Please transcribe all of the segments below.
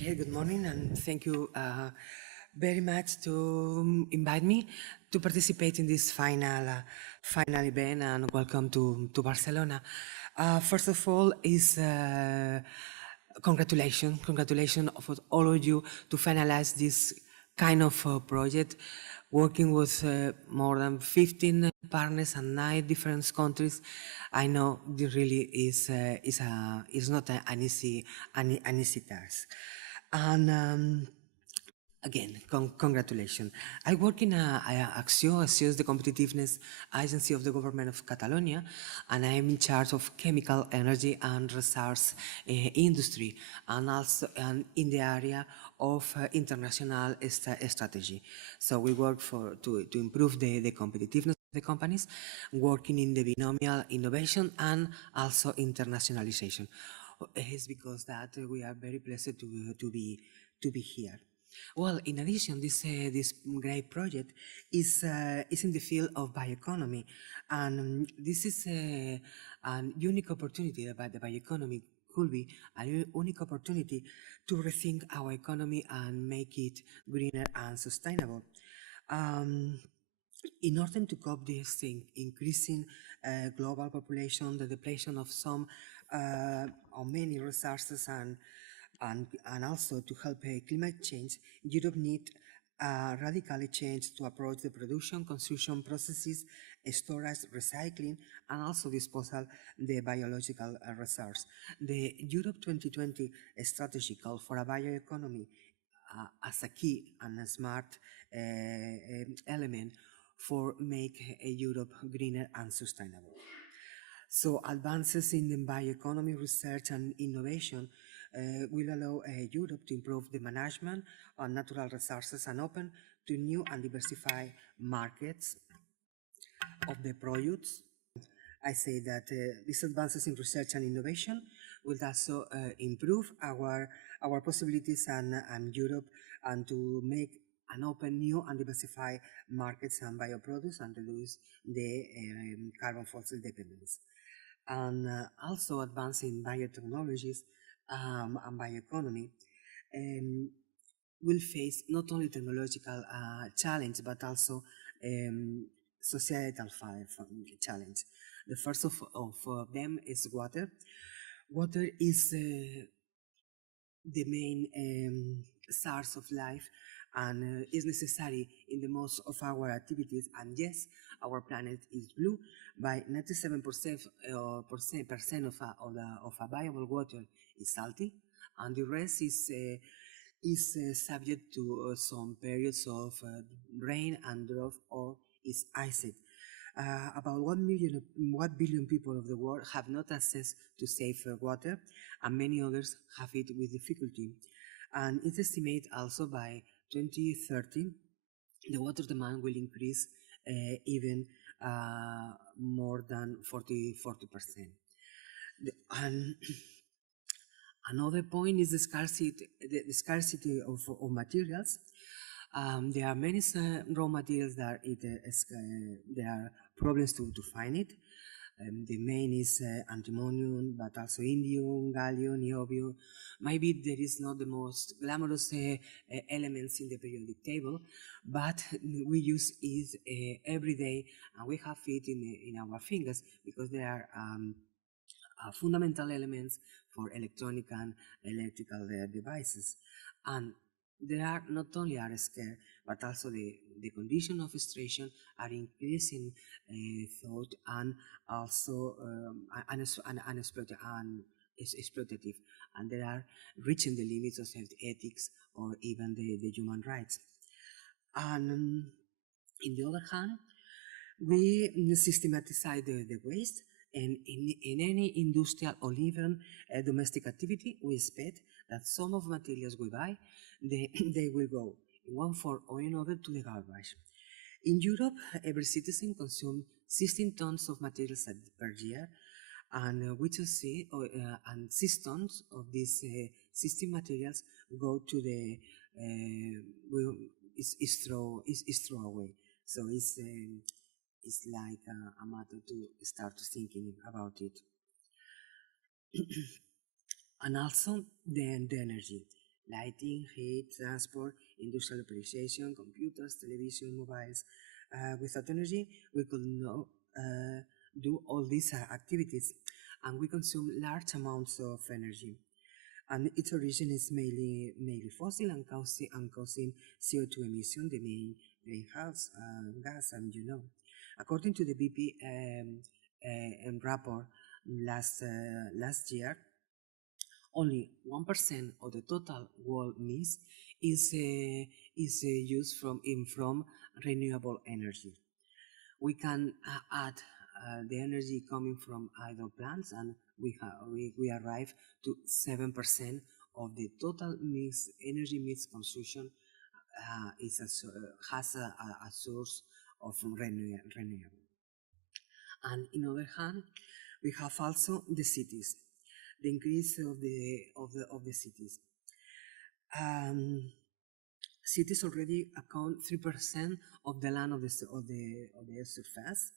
Okay, good morning, and thank you very much to invite me to participate in this final event, and welcome to Barcelona. First of all, is congratulations of all of you to finalize this kind of project, working with more than 15 partners and 9 different countries. I know this really is not an easy task. And again, congratulations. I work in Acció. Acció is the competitiveness agency of the government of Catalonia, and I am in charge of chemical, energy, and resource industry, and also in the area of international strategy. So we work to improve the competitiveness of the companies, working in the binomial innovation and also internationalization. It's because that we are very blessed to be here. Well, in addition, this great project is in the field of bioeconomy, and this is a unique opportunity. The bioeconomy could be a unique opportunity to rethink our economy and make it greener and sustainable. In order to cope this thing, increasing global population, the depletion of some or many resources, and also to help climate change, Europe needs radically change to approach the production, consumption processes, storage, recycling, and also disposal the biological resource. The Europe 2020 strategy called for a bioeconomy as a key and a smart element for make Europe greener and sustainable. So advances in the bioeconomy research and innovation will allow Europe to improve the management on natural resources and open to new and diversified markets of the products. I say that these advances in research and innovation will also improve our possibilities and Europe, and to make and open new and diversified markets and bioproducts and reduce the carbon fossil dependence. And also advancing biotechnologies and bioeconomy will face not only technological challenge but also societal challenge. The first of them is water. Water is the main source of life, and is necessary in the most of our activities. And yes, our planet is blue. By 97% of available water is salty, and the rest is subject to some periods of rain and drought, or is iced. About 1 billion people of the world have not access to safe water, and many others have it with difficulty. And it's estimated also by 2030 the water demand will increase even more than 40%. And another point is the scarcity of materials. There are many raw materials that there are problems to find it. The main is antimonium, but also indium, gallium, niobium. Maybe there is not the most glamorous elements in the periodic table, but we use it every day, and we have it in our fingers because they are fundamental elements for electronic and electrical devices. And they are not only are scarce, but also the condition of extraction are increasing thought, and also exploitative, and they are reaching the limits of ethics or even the human rights. And in the other hand, we systematize the waste, and in any industrial or even domestic activity, we expect that some of materials we buy, they will go in one form or another to the garbage. In Europe, every citizen consumes 16 tons of materials per year, and we just see and 6 tons of these 16 materials go to the is throw away. So it's like a matter to start thinking about it. And also the energy. lighting, heat, transport, industrial operation, computers, television, mobiles. Without energy, we could not do all these activities, and we consume large amounts of energy. And its origin is mainly fossil and causing CO2 emission, the main greenhouse gas, and according to the BP report last year, only 1% of the total world needs is used from renewable energy. We can add the energy coming from idle plants, and we arrive to 7% of the total energy mix consumption has a source of renewable. And in other hand, we have also the cities, the increase of the cities. Cities already account 3% of the land of the surface,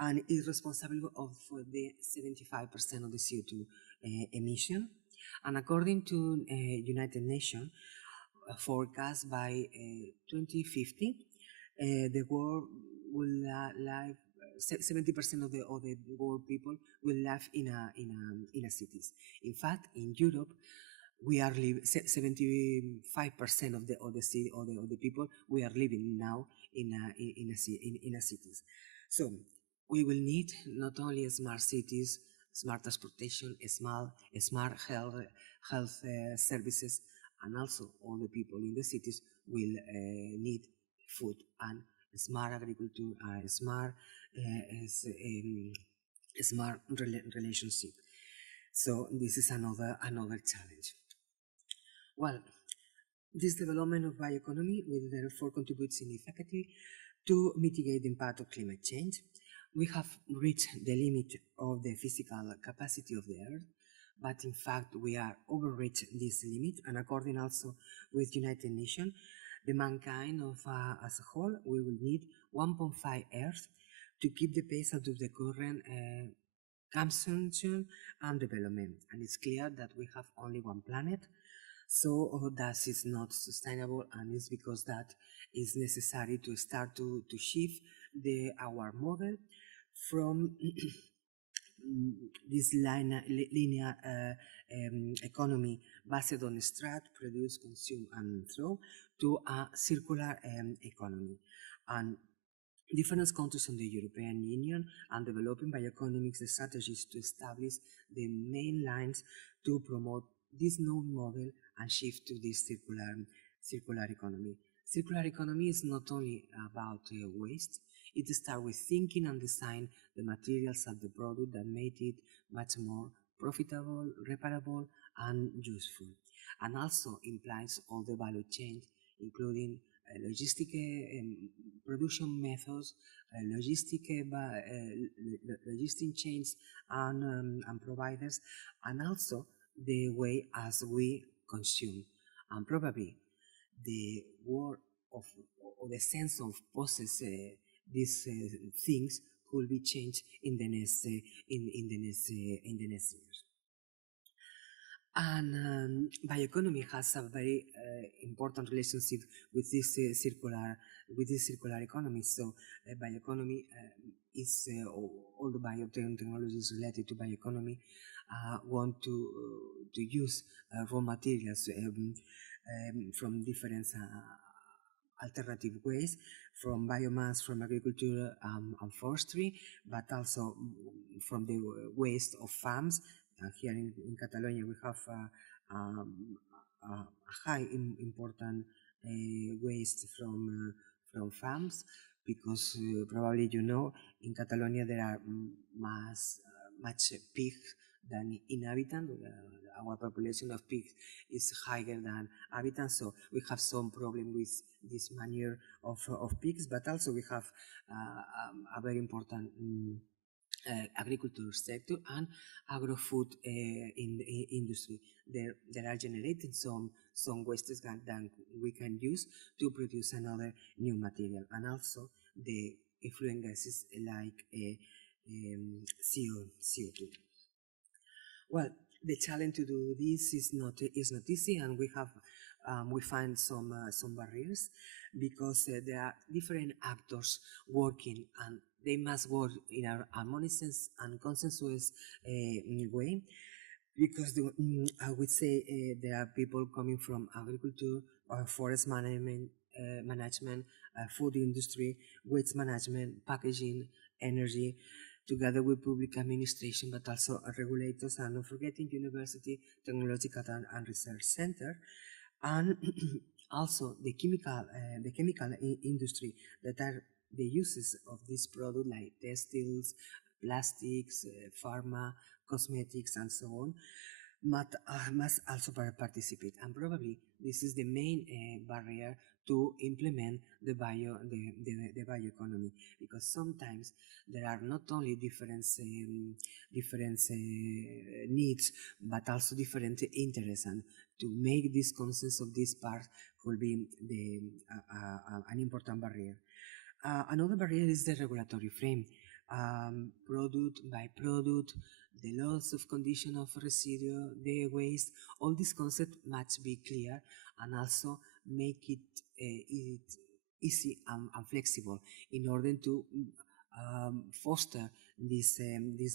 and is responsible for the 75% of the CO2 emission. And according to United Nations forecast by 2050, the world will live 70% of the world people will live in a cities. In fact, in Europe, we are 75% of the people we are living now in a cities. So we will need not only smart cities, smart transportation, smart health services, and also all the people in the cities will need food and smart agriculture, smart relationship. So this is another challenge. Well, this development of bioeconomy will therefore contribute significantly to mitigate the impact of climate change. We have reached the limit of the physical capacity of the Earth, but in fact we are overreached this limit, and according also with United Nations, the mankind as a whole, we will need 1.5 Earth to keep the pace of the current consumption and development. And it's clear that we have only one planet, so that is not sustainable, and it's because that is necessary to start to shift our model from this linear economy based on extract, produce, consume, and throw to a circular economy. And different countries in the European Union are developing bioeconomics strategies to establish the main lines to promote this new model and shift to this circular economy. Circular economy is not only about waste. It starts with thinking and design the materials of the product that made it much more profitable, reparable, and useful, and also implies all the value chain, including logistic production methods, logistic chains and providers, and also the way as we consume. And probably the word of or the sense of possess these things could be changed in the next years. And bioeconomy has a very important relationship with this circular economy. So bioeconomy is all the biotechnologies related to bioeconomy want to use raw materials from different alternative ways, from biomass, from agriculture and forestry, but also from the waste of farms. Here in Catalonia, we have a high important waste from farms, because probably you know, in Catalonia there are much pigs than inhabitants. Our population of pigs is higher than inhabitants, so we have some problem with this manure of pigs, but also we have a very important agriculture sector and agro-food industry. There are generating some wastes that we can use to produce another new material, and also the effluent gases like CO2. Well, The challenge to do this is not easy, and we find some barriers because there are different actors working, and they must work in a harmonious and consensuous way. Because I would say there are people coming from agriculture, forest management, food industry, waste management, packaging, energy, together with public administration, but also regulators, and not forgetting university, technological and research center, and also the chemical industry that are the uses of this product like textiles, plastics, pharma, cosmetics, and so on, must also participate. And probably this is the main barrier to implement the bioeconomy, because sometimes there are not only different needs, but also different interests, and to make this consensus of this part could be an important barrier. Another barrier is the regulatory frame. Product by product, the loss of condition of residue, the waste, all these concepts must be clear, and also make it easy and flexible in order to foster this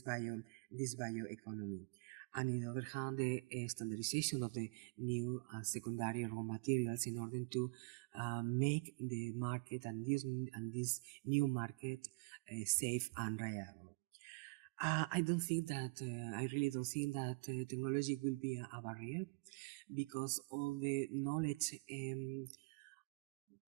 bioeconomy. And on the other hand, the standardization of the new secondary raw materials in order to make the market and this new market safe and reliable. I really don't think that technology will be a barrier, because all the knowledge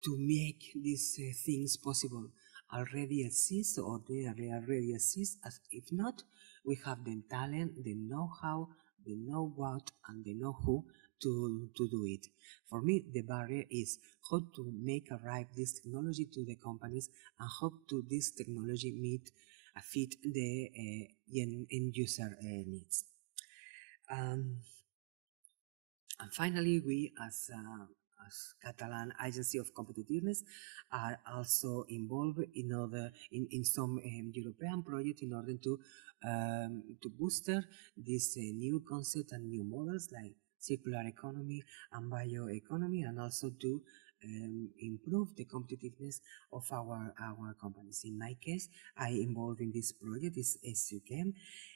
to make these things possible already exists, or they already exist. As if not, we have the talent, the know-how, the know-what, and the know-who to do it. For me, the barrier is how to make arrive this technology to the companies, and how to this technology fit the end user needs. And finally, we as Catalan Agency of Competitiveness are also involved in some European projects in order to booster this new concept and new models like circular economy and bioeconomy, and also to improve the competitiveness of our companies. In my case, I involved in this project is SUCAM.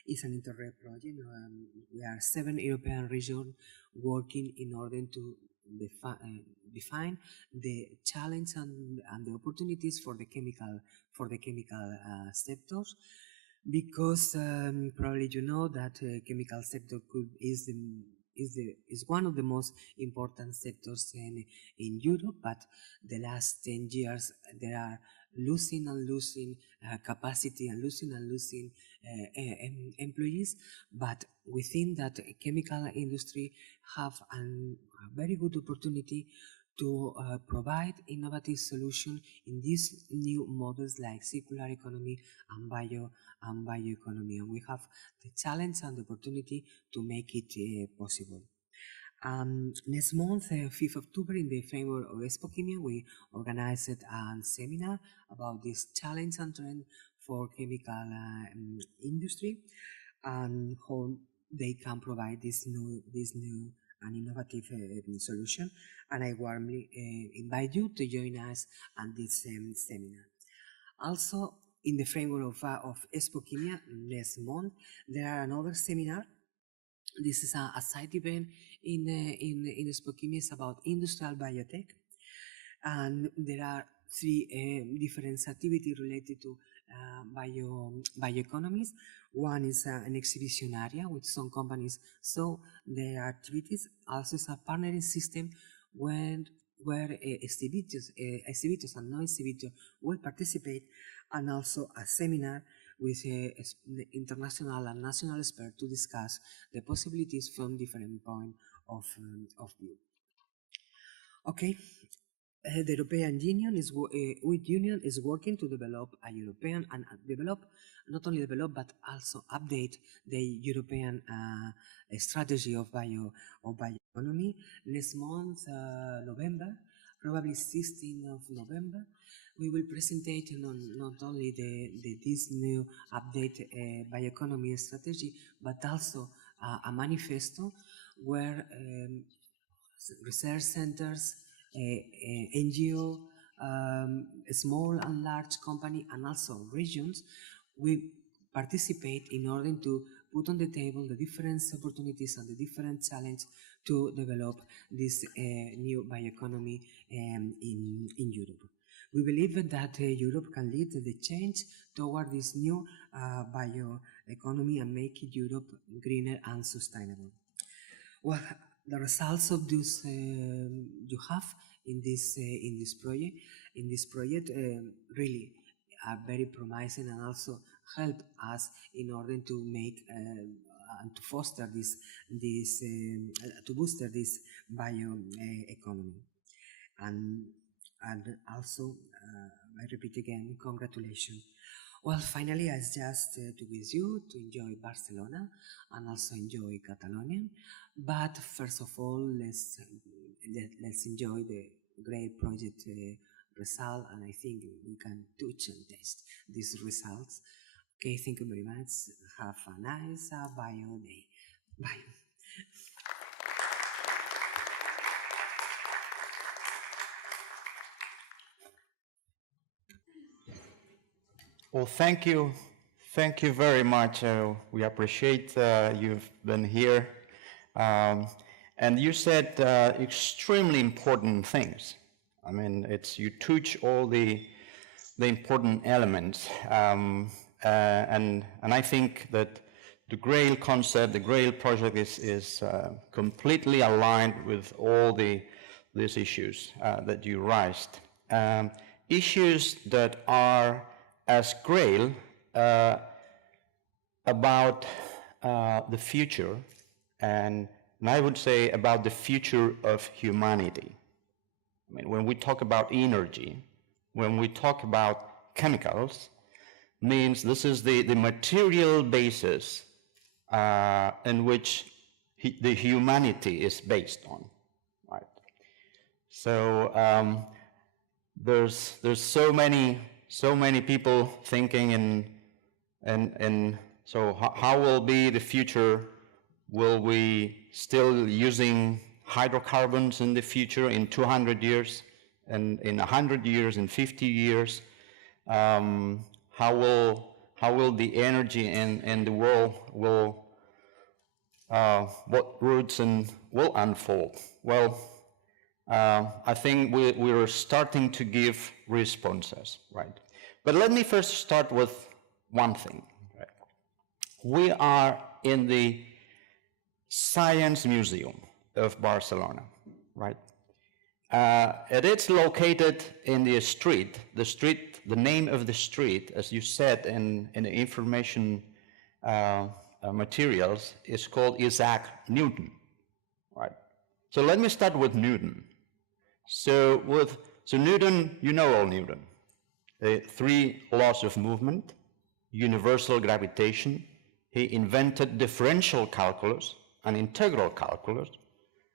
It's an Interreg project. We are 7 European regions working in order to define the challenge and the opportunities for the chemical sectors, because probably you know that chemical sector is one of the most important sectors in Europe, but the last 10 years they are losing capacity, and losing employees. But we think that chemical industry have a very good opportunity to provide innovative solutions in these new models like circular economy and bioeconomy, and we have the challenge and the opportunity to make it possible. Next month, 5th October, in the framework of Expochemia, we organized a seminar about this challenge and trend for chemical industry, and how they can provide this new and innovative solution. And I warmly invite you to join us on this seminar. Also, in the framework of Expochemia, next month, there are another seminar. This is a side event in Expochemia. It's about industrial biotech, and there are 3 different activities related to bioeconomies. One is an exhibition area with some companies, so their activities. Also, is a partnering system where exhibitors and non-exhibitors will participate, and also a seminar with international and national experts to discuss the possibilities from different points of view. Okay. The European Union is working to develop a European and not only develop but also update the European strategy of bioeconomy. Next month, November, probably 16th of November, we will present not only this new update bioeconomy strategy, but also a manifesto where research centers, NGO, small and large company, and also regions, we participate in order to put on the table the different opportunities and the different challenges to develop this new bioeconomy in Europe. We believe that Europe can lead the change toward this new bioeconomy and make Europe greener and sustainable. Well, the results of this you have in this project really are very promising and also help us in order to make and to foster this to booster this bioeconomy. And also, I repeat again, congratulations. Well, finally, I just to with you to enjoy Barcelona and also enjoy Catalonia. But first of all, let's enjoy the great project result, and I think we can touch and taste these results. Okay, thank you very much. Have a nice bio day. Bye. Well, thank you very much. We appreciate you've been here. And you said extremely important things. I mean, you touch all the important elements. And I think that the Grail concept, the Grail project is completely aligned with all these issues that you raised. Issues that are as Grail about the future, and I would say about the future of humanity. I mean, when we talk about energy, when we talk about chemicals, means this is the material basis in which the humanity is based on, right? So there's so many people thinking and so how will be the future? Will we still using hydrocarbons in the future in 200 years, and in 100 years, in 50 years? How will the energy in the world what routes and will unfold? Well, I think we're starting to give responses, right? But let me first start with one thing. Right? We are in the Science Museum of Barcelona, right? It is located in the street, the name of the street, as you said in the information materials, is called Isaac Newton, right? So let me start with Newton. So Newton, you know all Newton. The 3 laws of movement, universal gravitation. He invented differential calculus and integral calculus,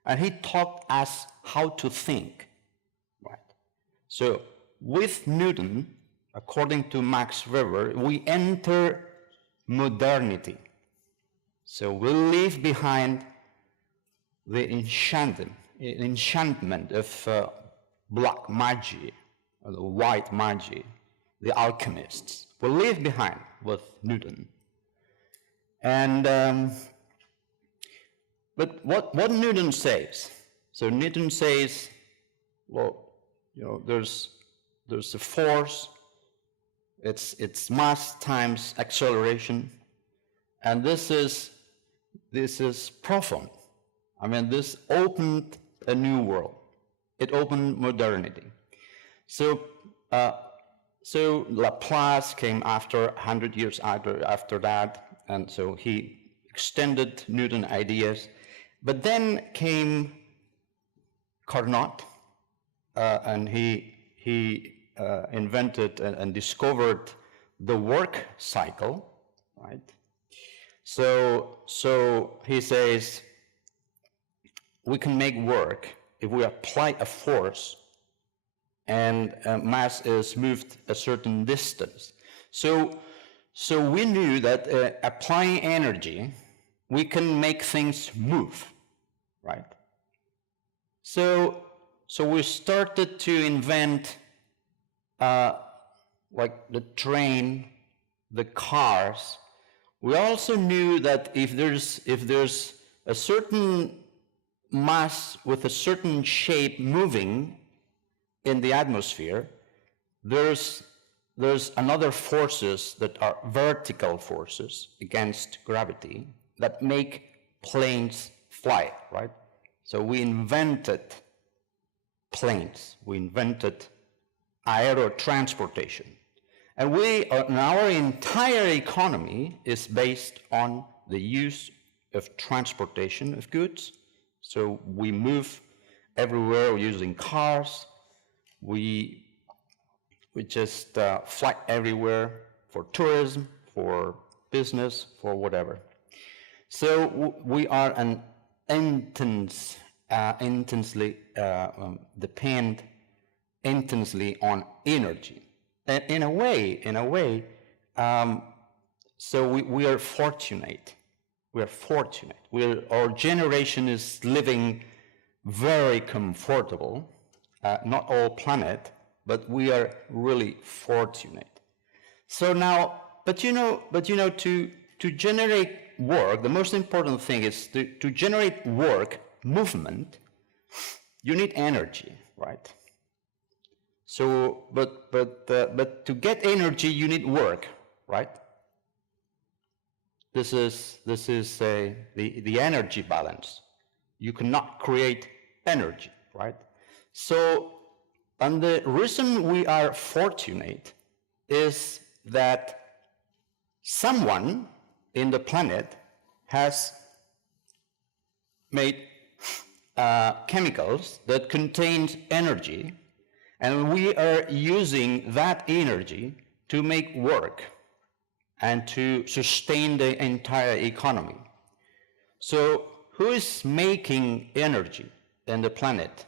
and he taught us how to think, right? So with Newton, according to Max Weber, we enter modernity. So we leave behind the enchantment of black magic, or the white magic, the alchemists. We leave behind with Newton. And but what Newton says? So Newton says, well, there's a force. It's mass times acceleration, and this is profound. I mean, this opened a new world. It opened modernity. So Laplace came after 100 years after that, and so he extended Newton's ideas. But then came Carnot, and he invented and discovered the work cycle, right? So he says we can make work if we apply a force and mass is moved a certain distance. So we knew that applying energy we can make things move, right? So we started to invent like the train, the cars. We also knew that if there's a certain mass with a certain shape moving in the atmosphere, there's another forces that are vertical forces against gravity that make planes fly, right? So we invented planes, we invented aerotransportation. And our entire economy is based on the use of transportation of goods. So we move everywhere using cars. We just fly everywhere for tourism, for business, for whatever. So we are an intensely depend intensely on energy. And in a way, so we are fortunate. We are fortunate. Our generation is living very comfortable. Not all planet, but we are really fortunate. So now, but you know, to generate work, the most important thing is to generate work, movement. You need energy, right? So, but to get energy, you need work, right? This is the energy balance. You cannot create energy, right? So, and the reason we are fortunate is that someone in the planet has made chemicals that contain energy, and we are using that energy to make work and to sustain the entire economy. So who is making energy in the planet?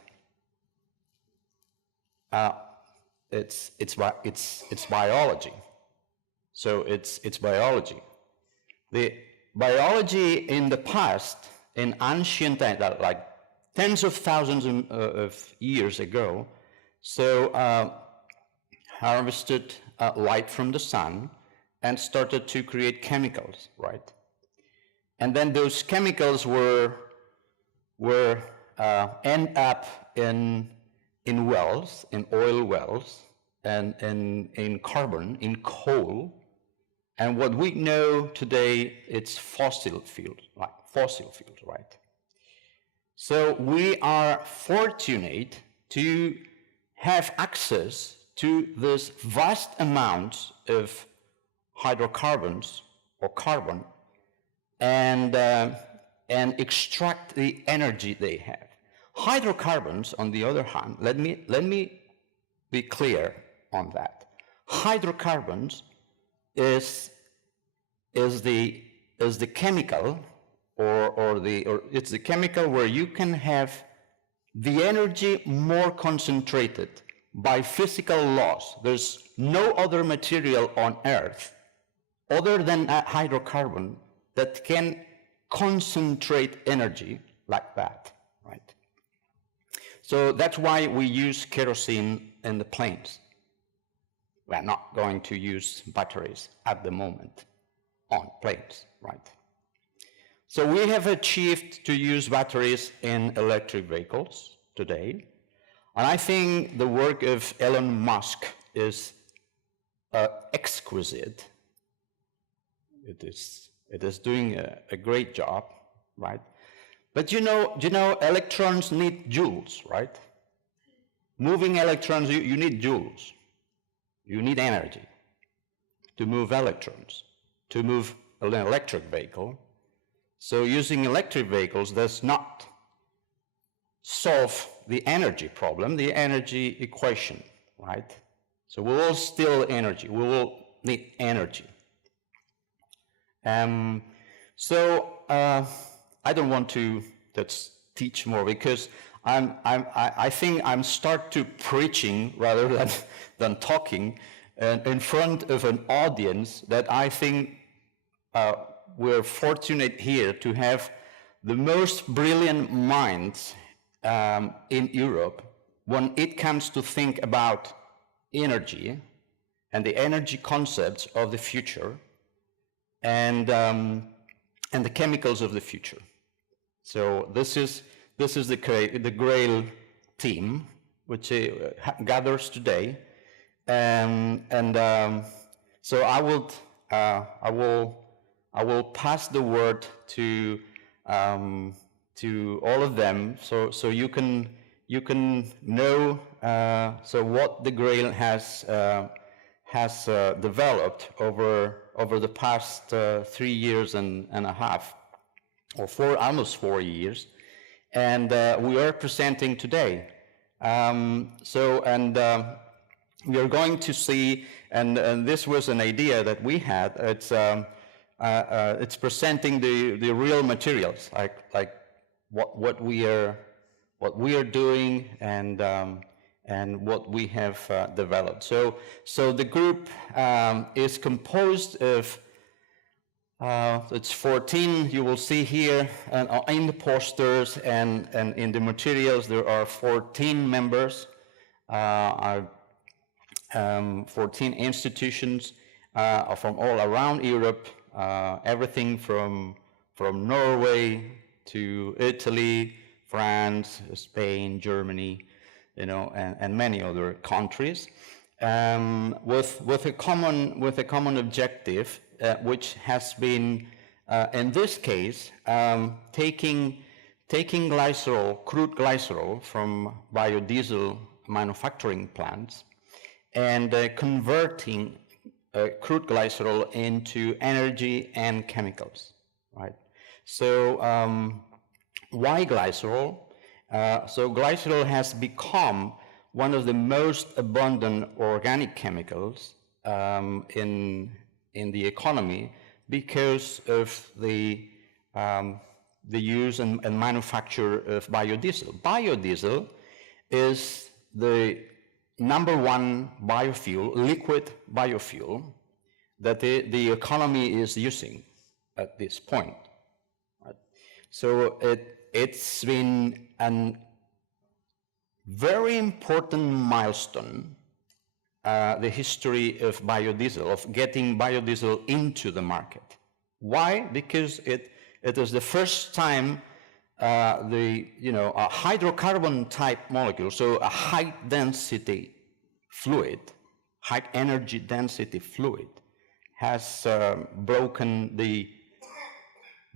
It's biology. So it's biology. The biology in the past, in ancient times, like tens of thousands of years ago, so harvested light from the sun and started to create chemicals, right? And then those chemicals were end up in wells, in oil wells, and in carbon, in coal. And what we know today, it's fossil fuels, right? So we are fortunate to have access to this vast amount of hydrocarbons or carbon and extract the energy they have. Hydrocarbons, on the other hand, let me be clear on that. Hydrocarbons is the chemical or it's the chemical where you can have the energy more concentrated by physical laws. There's no other material on Earth other than a hydrocarbon that can concentrate energy like that, right? So that's why we use kerosene in the planes. We're not going to use batteries at the moment on planes, right? So we have achieved to use batteries in electric vehicles today. And I think the work of Elon Musk is exquisite. It is doing a great job, right? But you know, electrons need joules, right? Moving electrons, you need joules. You need energy to move electrons, to move an electric vehicle. So using electric vehicles does not solve the energy problem, the energy equation, right? So we will steal energy, we will need energy. I don't want to teach more because I think I'm start to preaching rather than talking in front of an audience that I think we're fortunate here to have the most brilliant minds in Europe when it comes to think about energy and the energy concepts of the future and the chemicals of the future. So this is the Grail team, which gathers today, so I will pass the word to all of them, so you can know so what the Grail has developed over the past 3 years and a half, or almost 4 years, and we are presenting today. We are going to see, and this was an idea that we had. It's presenting the real materials, like what we are doing and what we have developed. So the group is composed of it's 14. You will see here in the posters and in the materials there are 14 members. 14 institutions from all around Europe, everything from Norway to Italy, France, Spain, Germany, and many other countries, with a common objective, which has been, in this case, taking glycerol, crude glycerol from biodiesel manufacturing plants, and converting crude glycerol into energy and chemicals, right? So why glycerol? So glycerol has become one of the most abundant organic chemicals in the economy because of the use and manufacture of biodiesel. Biodiesel is the #1 biofuel, liquid biofuel, that the economy is using at this point. Right? So it's been a very important milestone, the history of biodiesel, of getting biodiesel into the market. Why? Because it is the first time a hydrocarbon type molecule, so a high density fluid, high energy density fluid, has broken the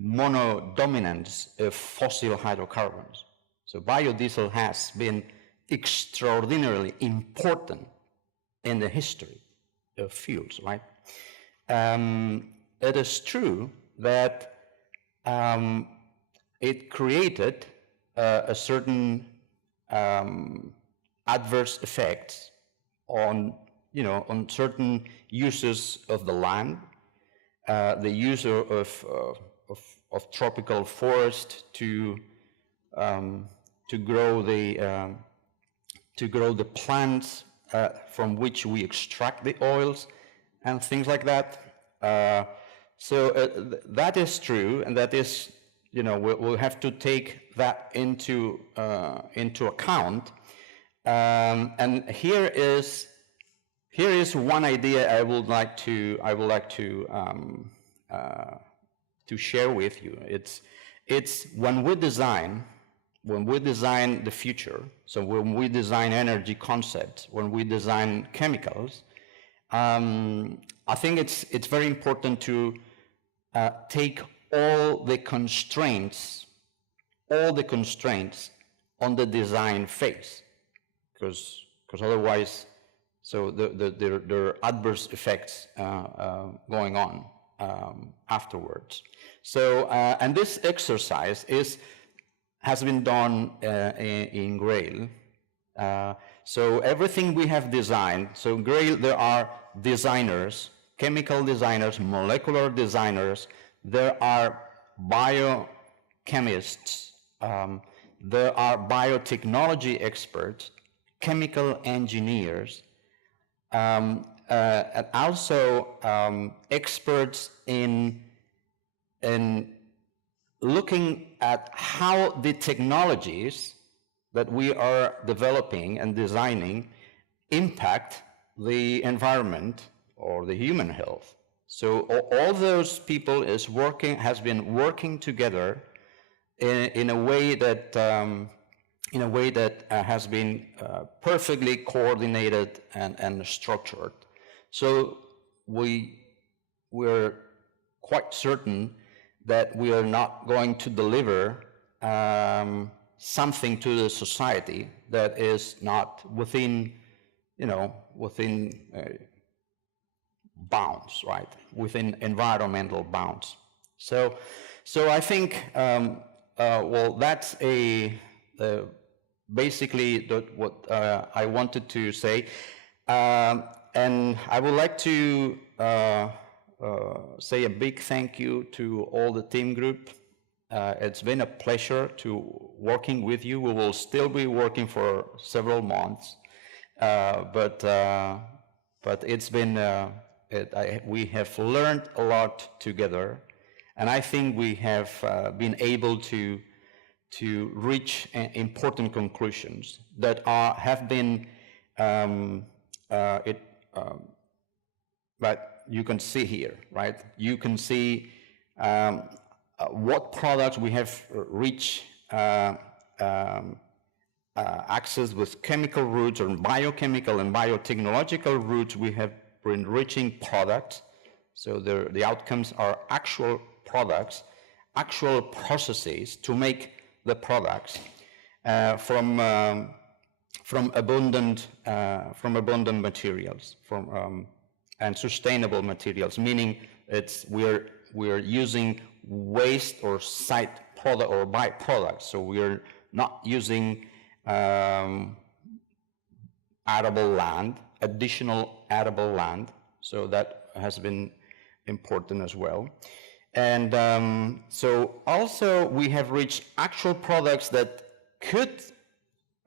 monodominance of fossil hydrocarbons. So biodiesel has been extraordinarily important in the history of fuels, right? It is true that it created a certain adverse effects on certain uses of the land, the use of tropical forest to grow the plants from which we extract the oils and things like that. So that is true, and that is, we'll have to take that into account. And here is one idea I would like to share with you. It's when we design the future, so when we design energy concepts, when we design chemicals, I think it's very important to take all the constraints on the design phase, because otherwise, so there are adverse effects going on afterwards. So and this exercise has been done in Grail. So everything we have designed, so Grail, there are designers, chemical designers, molecular designers, there are biochemists, there are biotechnology experts, chemical engineers, and also experts in in looking at how the technologies that we are developing and designing impact the environment or the human health. So all those people has been working together in a way that has been perfectly coordinated and structured. So we're quite certain that we are not going to deliver something to the society that is not within bounds, right? Within environmental bounds. So I think, well, that's basically what I wanted to say. And I would like to say a big thank you to all the team group. It's been a pleasure to working with you. We will still be working for several months, but it's been we have learned a lot together, and I think we have been able to reach important conclusions that have been but you can see here, right? You can see what products we have reached access with chemical routes or biochemical and biotechnological routes. We have been reaching products. So the outcomes are actual products, actual processes to make the products from abundant materials, and sustainable materials, meaning we're using waste or side product or byproducts. So we're not using arable land, additional arable land. So that has been important as well. And so also we have reached actual products that could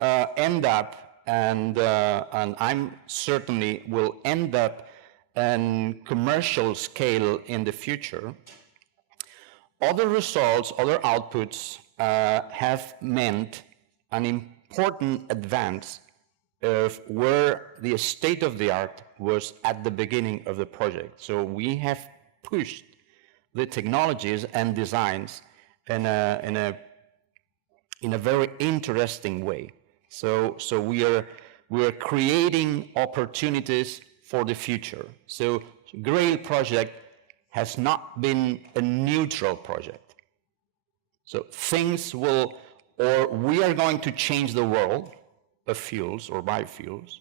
end up, and I'm certainly will end up in commercial scale in the future. Other results, other outputs have meant an important advance of where the state of the art was at the beginning of the project. So we have pushed the technologies and designs in a very interesting way. So we are creating opportunities for the future. So Grail project has not been a neutral project. So things will, or we are going to change the world of fuels or biofuels,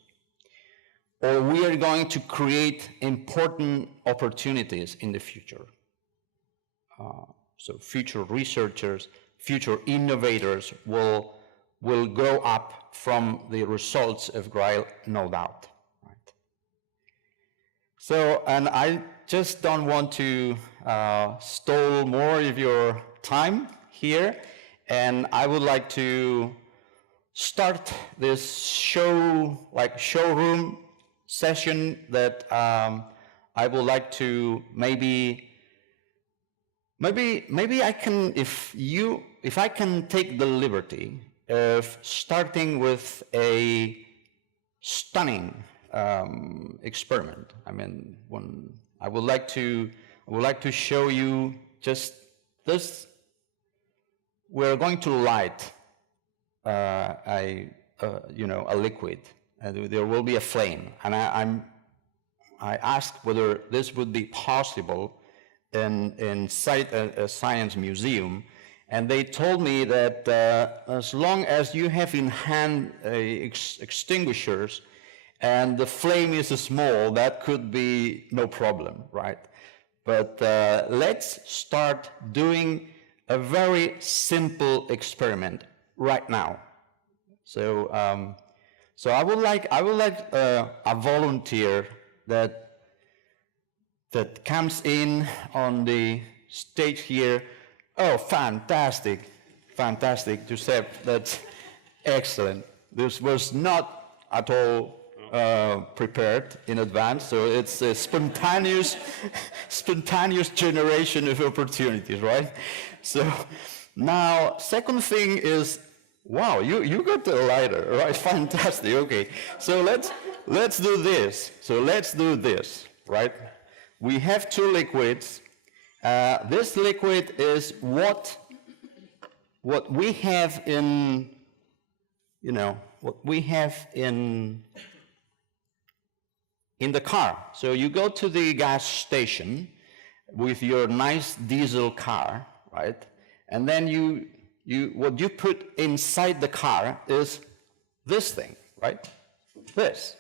or we are going to create important opportunities in the future. So future researchers, future innovators will grow up from the results of Grail, no doubt. Right? So, and I just don't want to stall more of your time here, and I would like to start this showroom session that I would like to maybe I can, if I can take the liberty of starting with a stunning experiment. I mean, I would like to show you just this. We're going to light a liquid, and there will be a flame, and I asked whether this would be possible inside a science museum, and they told me that as long as you have in hand extinguishers and the flame is small, that could be no problem, right? But let's start doing a very simple experiment right now. So so I would like a volunteer that comes in on the stage here. Oh, fantastic, Giuseppe, that's excellent. This was not at all prepared in advance, so it's a spontaneous generation of opportunities, right? So now, second thing is, wow, you got the lighter, right? Fantastic. Okay, so let's do this. So let's do this, right? We have two liquids. This liquid is what we have in, what we have in the car. So you go to the gas station with your nice diesel car, right? And then what you put inside the car is this thing, right? This.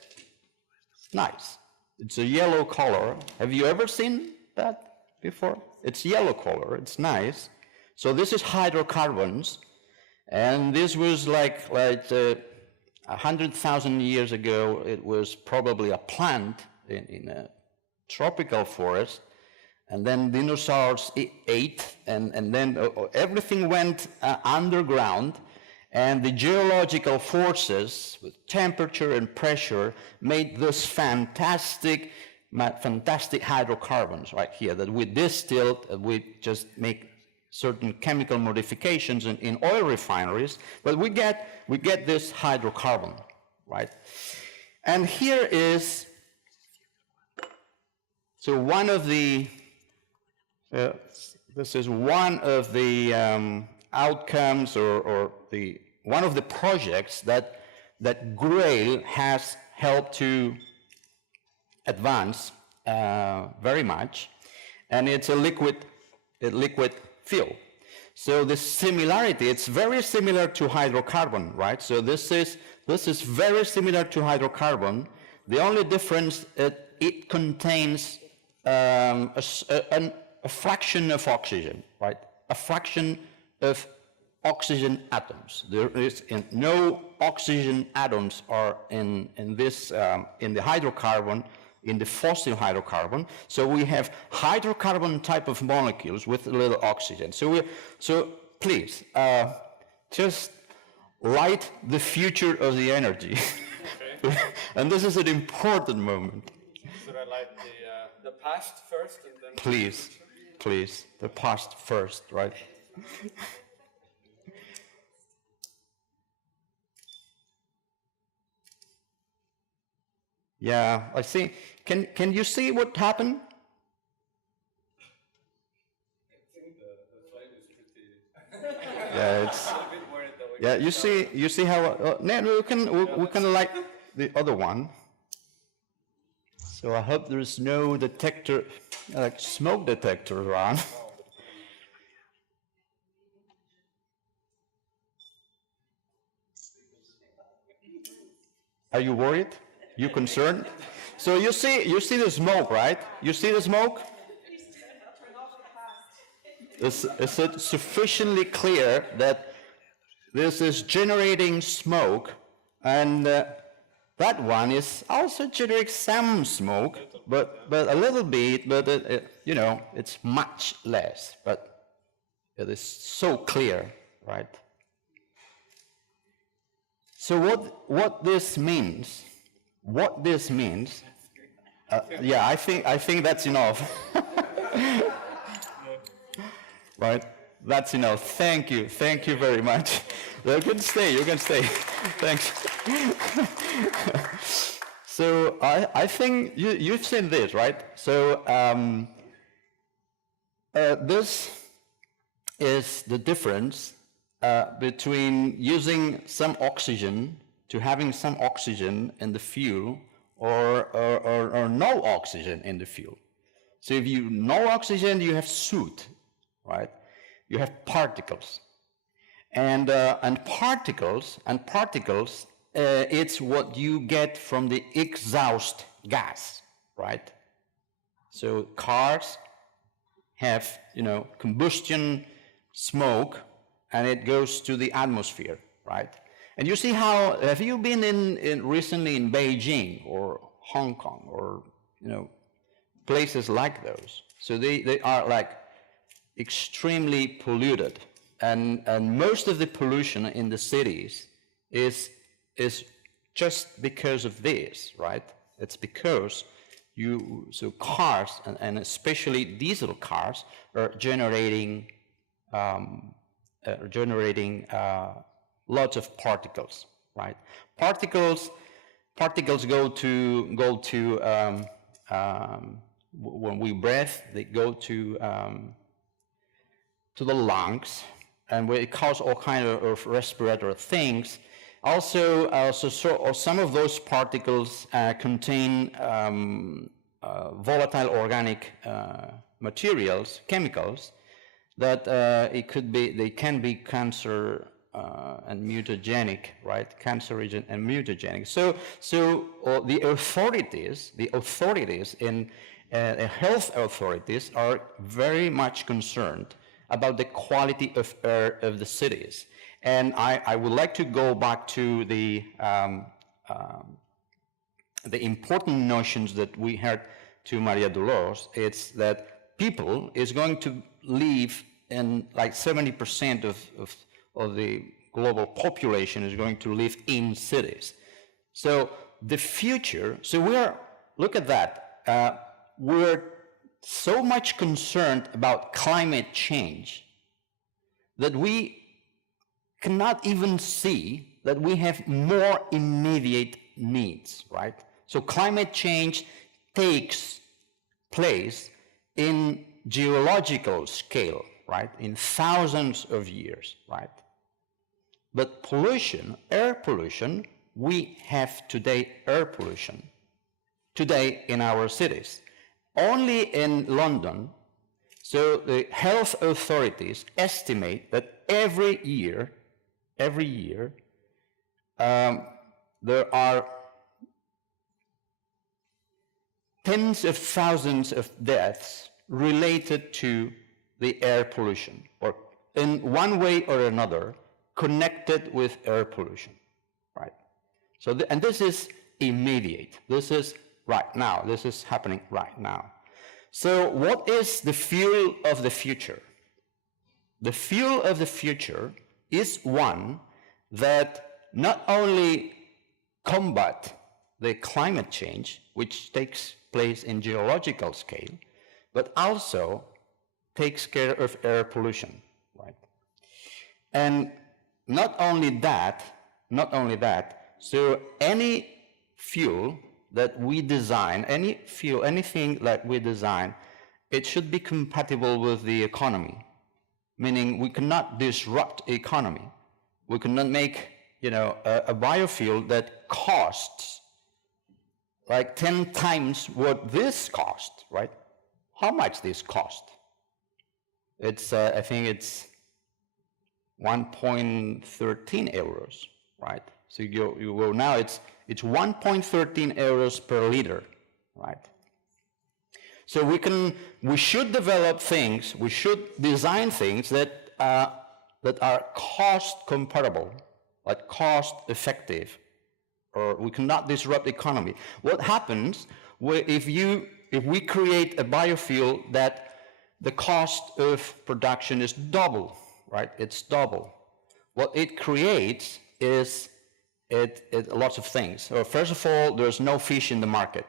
Nice. It's a yellow color. Have you ever seen that before? It's yellow color. It's nice. So this is hydrocarbons, and this was like 100,000 years ago. It was probably a plant in a tropical forest, and then dinosaurs ate, and then everything went underground, and the geological forces with temperature and pressure made this fantastic hydrocarbons right here that we distilled. We just make certain chemical modifications in oil refineries, but we get this hydrocarbon, right? And here is, so one of the, this is one of the outcomes or one of the projects that Grail has helped to advance very much, and it's a liquid fuel. So the similarity, it's very similar to hydrocarbon, right? So this is very similar to hydrocarbon. The only difference, it contains a fraction of oxygen, right? A fraction of oxygen atoms. There is no oxygen atoms are in this in the hydrocarbon, in the fossil hydrocarbon. So we have hydrocarbon type of molecules with a little oxygen. So please just light the future of the energy. Okay. And this is an important moment. Should I light the past first and then? Please, the past first, right? Yeah, I see. Can you see what happened? I think the flame is pretty. Yeah, it's. I'm a bit worried that Yeah, you see how? No, we can light the other one. So I hope there's no detector, like smoke detector around. Are you worried? You concerned? So you see the smoke, right? You see the smoke? Is it sufficiently clear that this is generating smoke, and that one is also generating some smoke, but a little bit, but it's much less, but it is so clear, right? So what this means? What this means? Yeah, I think that's enough. Right? That's enough. Thank you very much. You can stay. Thanks. So I think you've seen this, right? So this is the difference between using some oxygen to having some oxygen in the fuel or no oxygen in the fuel. So if you no oxygen, you have soot, right? You have particles, and particles, it's what you get from the exhaust gas, right? So cars have combustion smoke, and it goes to the atmosphere, right? And you see how, have you been recently in Beijing or Hong Kong or places like those? So they are like extremely polluted, and most of the pollution in the cities is just because of this, right? It's because so cars, and especially diesel cars, are generating lots of particles, right? Particles go to when we breathe, they go to the lungs, and it causes all kinds of respiratory things. Also, some of those particles contain volatile organic materials, chemicals, that they can be cancer and mutagenic, right? Cancerogenic and mutagenic. So the authorities in health authorities are very much concerned about the quality of air of the cities. And I would like to go back to the important notions that we heard to Maria Dolores. It's that people is going to live in like 70% of the global population is going to live in cities. So the future, look at that. We're so much concerned about climate change that we cannot even see that we have more immediate needs, right? So climate change takes place in geological scale, right? In thousands of years, right? But pollution, air pollution, we have today air pollution today in our cities. Only in London, so the health authorities estimate that every year, there are tens of thousands of deaths related to the air pollution, or in one way or another, connected with air pollution, right? So, and this is immediate. This is right now. This is happening right now. So what is the fuel of the future? The fuel of the future is one that not only combat the climate change, which takes place in geological scale, but also takes care of air pollution, right? And not only that, so any fuel that we design, anything that we design, it should be compatible with the economy, meaning we cannot disrupt the economy. We cannot make, a biofuel that costs like 10 times what this cost, right? How much this cost? It's, I think it's 1.13 euros, right? So you go now, it's 1.13 euros per liter, right? So we should develop things, we should design things that are cost comparable, like cost effective, or we cannot disrupt the economy. What happens if we create a biofuel that the cost of production is double, right? It's double. What it creates is lots of things. So first of all, there's no fish in the market,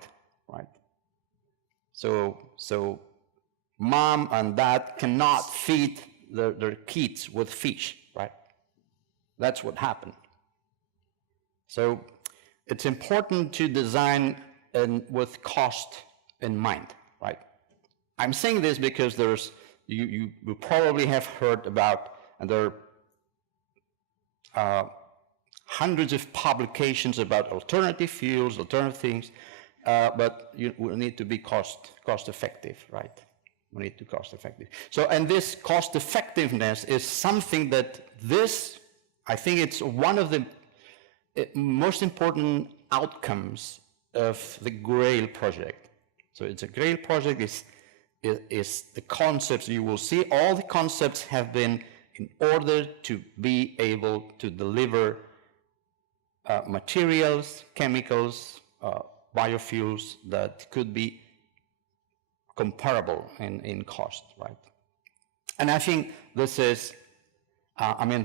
right? So mom and dad cannot feed their kids with fish, right? That's what happened. So it's important to design with cost in mind, right? I'm saying this because you probably have heard about, and there are hundreds of publications about alternative fuels, alternative things, but we need to be cost effective, right? We need to cost effective. So, and this cost effectiveness is something that I think it's one of the most important outcomes of the Grail project. So it's a Grail project, is the concepts. You will see all the concepts have been in order to be able to deliver materials, chemicals, biofuels that could be comparable in cost, right? And I think this is,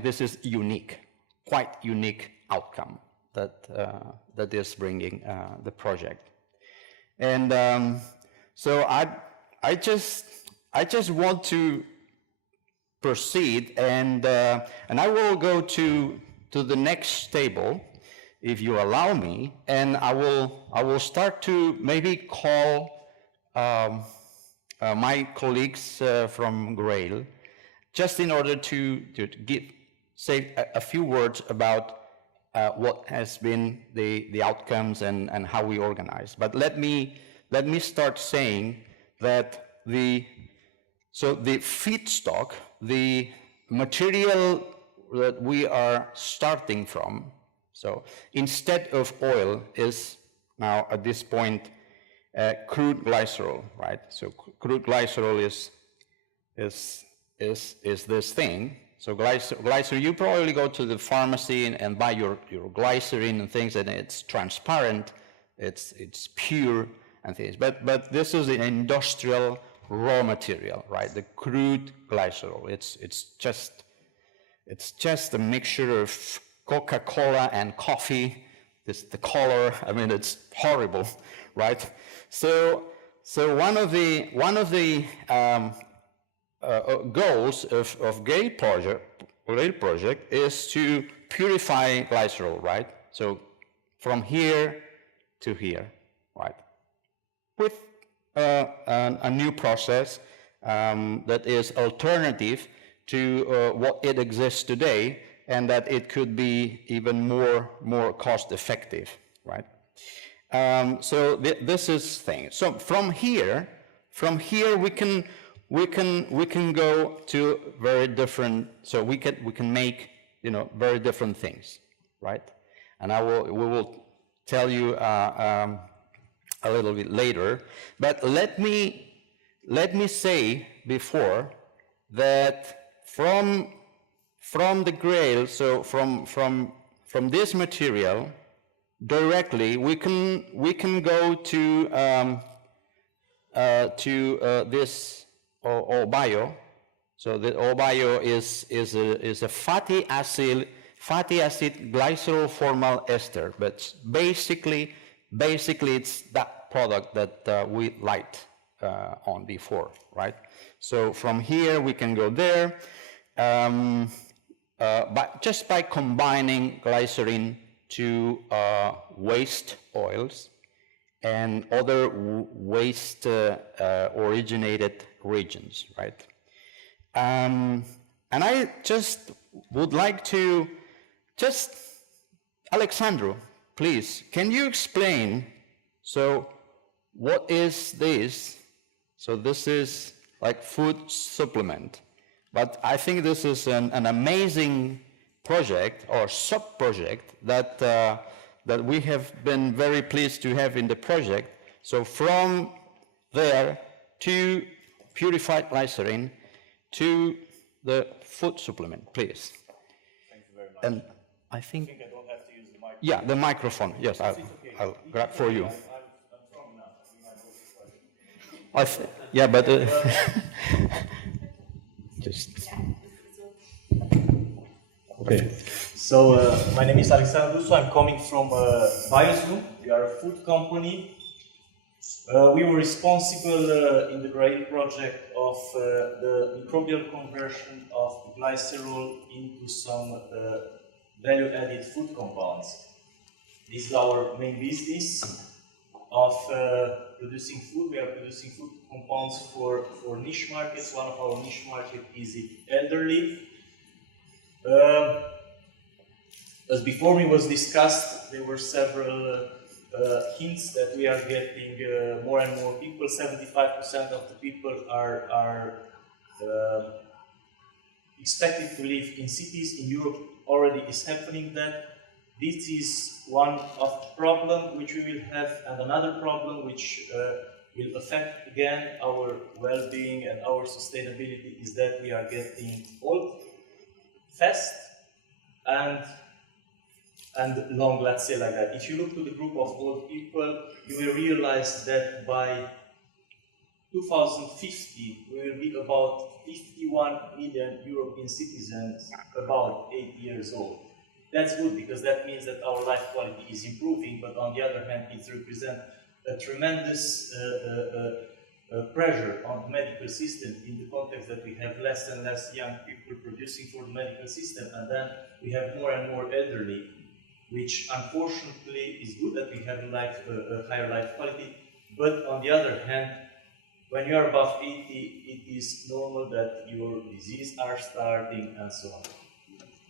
this is unique, quite unique outcome. that is bringing the project. And so I just want to proceed, and I will go to the next table, if you allow me, and I will start to maybe call my colleagues from Grail, just in order to say a few words about what has been the outcomes and how we organize. But let me start saying that the feedstock, the material that we are starting from, so instead of oil, is now at this point crude glycerol, right? So crude glycerol is this thing. So glycerin, you probably go to the pharmacy and buy your glycerin and things, and it's transparent, it's pure and things. But this is an industrial raw material, right? The crude glycerol. It's just a mixture of Coca-Cola and coffee. The color, I mean, it's horrible, right? So one of the goals of Grail project is to purify glycerol, right? So from here to here, right? With a new process that is alternative to what it exists today, and that it could be even more cost effective, right? So this is thing. So from here we can go to very different. So we can make very different things, right? And we will tell you a little bit later. But let me say before that from the Grail, so from this material directly, we can go to this O-bio. So the O-bio is a fatty acid glycerol formal ester, but basically it's that product that we light on before, right? So from here we can go there, but just by combining glycerin to waste oils and other waste originated regions, right? And I just would like to Alexandru, please, can you explain, so what is this? So this is like food supplement, but I think this is an amazing project or sub-project that we have been very pleased to have in the project. So from there to purified glycerin to the food supplement, please. Thank you very much. And I think I don't have to use the microphone. yeah, the microphone. Yes, I'll grab for you. I'm strong enough. I think Yeah, but just okay. So my name is Alexandru. So I'm coming from Biozoom. We are a food company. We were responsible in the Grail project of the microbial conversion of glycerol into some value-added food compounds. This is our main business of producing food. We are producing food compounds for niche markets. One of our niche markets is the elderly. As before me was discussed, there were several hints that we are getting more and more people. 75% of the people are expected to live in cities. In Europe already is happening that. This is one of the problems which we will have, and another problem which will affect again our well-being and our sustainability is that we are getting old fast and long, let's say like that. If you look to the group of old people, you will realize that by 2050 we will be about 51 million European citizens about 8 years old. That's good, because that means that our life quality is improving, but on the other hand, it represents a tremendous pressure on the medical system in the context that we have less and less young people producing for the medical system, and then we have more and more elderly, which unfortunately is good that we have a higher life quality, but on the other hand, when you are above 80, it is normal that your disease are starting and so on.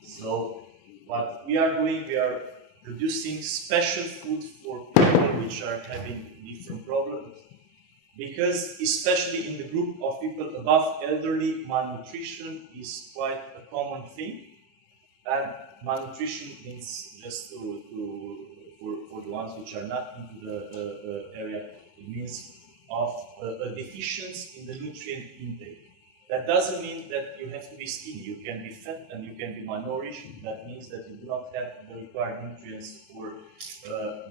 So what we are doing, we are producing special food for people which are having different problems, because especially in the group of people above elderly, malnutrition is quite a common thing. And malnutrition means, just for the ones which are not into the area, it means of a deficiency in the nutrient intake. That doesn't mean that you have to be skinny. You can be fat and you can be malnourished. That means that you do not have the required nutrients for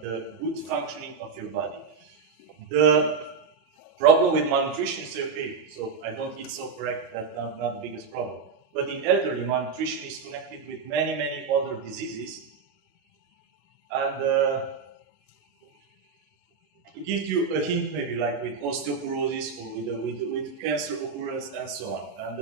the good functioning of your body. The problem with malnutrition is, okay, so I don't eat so correct, that's not the biggest problem. But in elderly, malnutrition is connected with many, many other diseases. And to give you a hint, maybe like with osteoporosis or with cancer occurrence and so on. And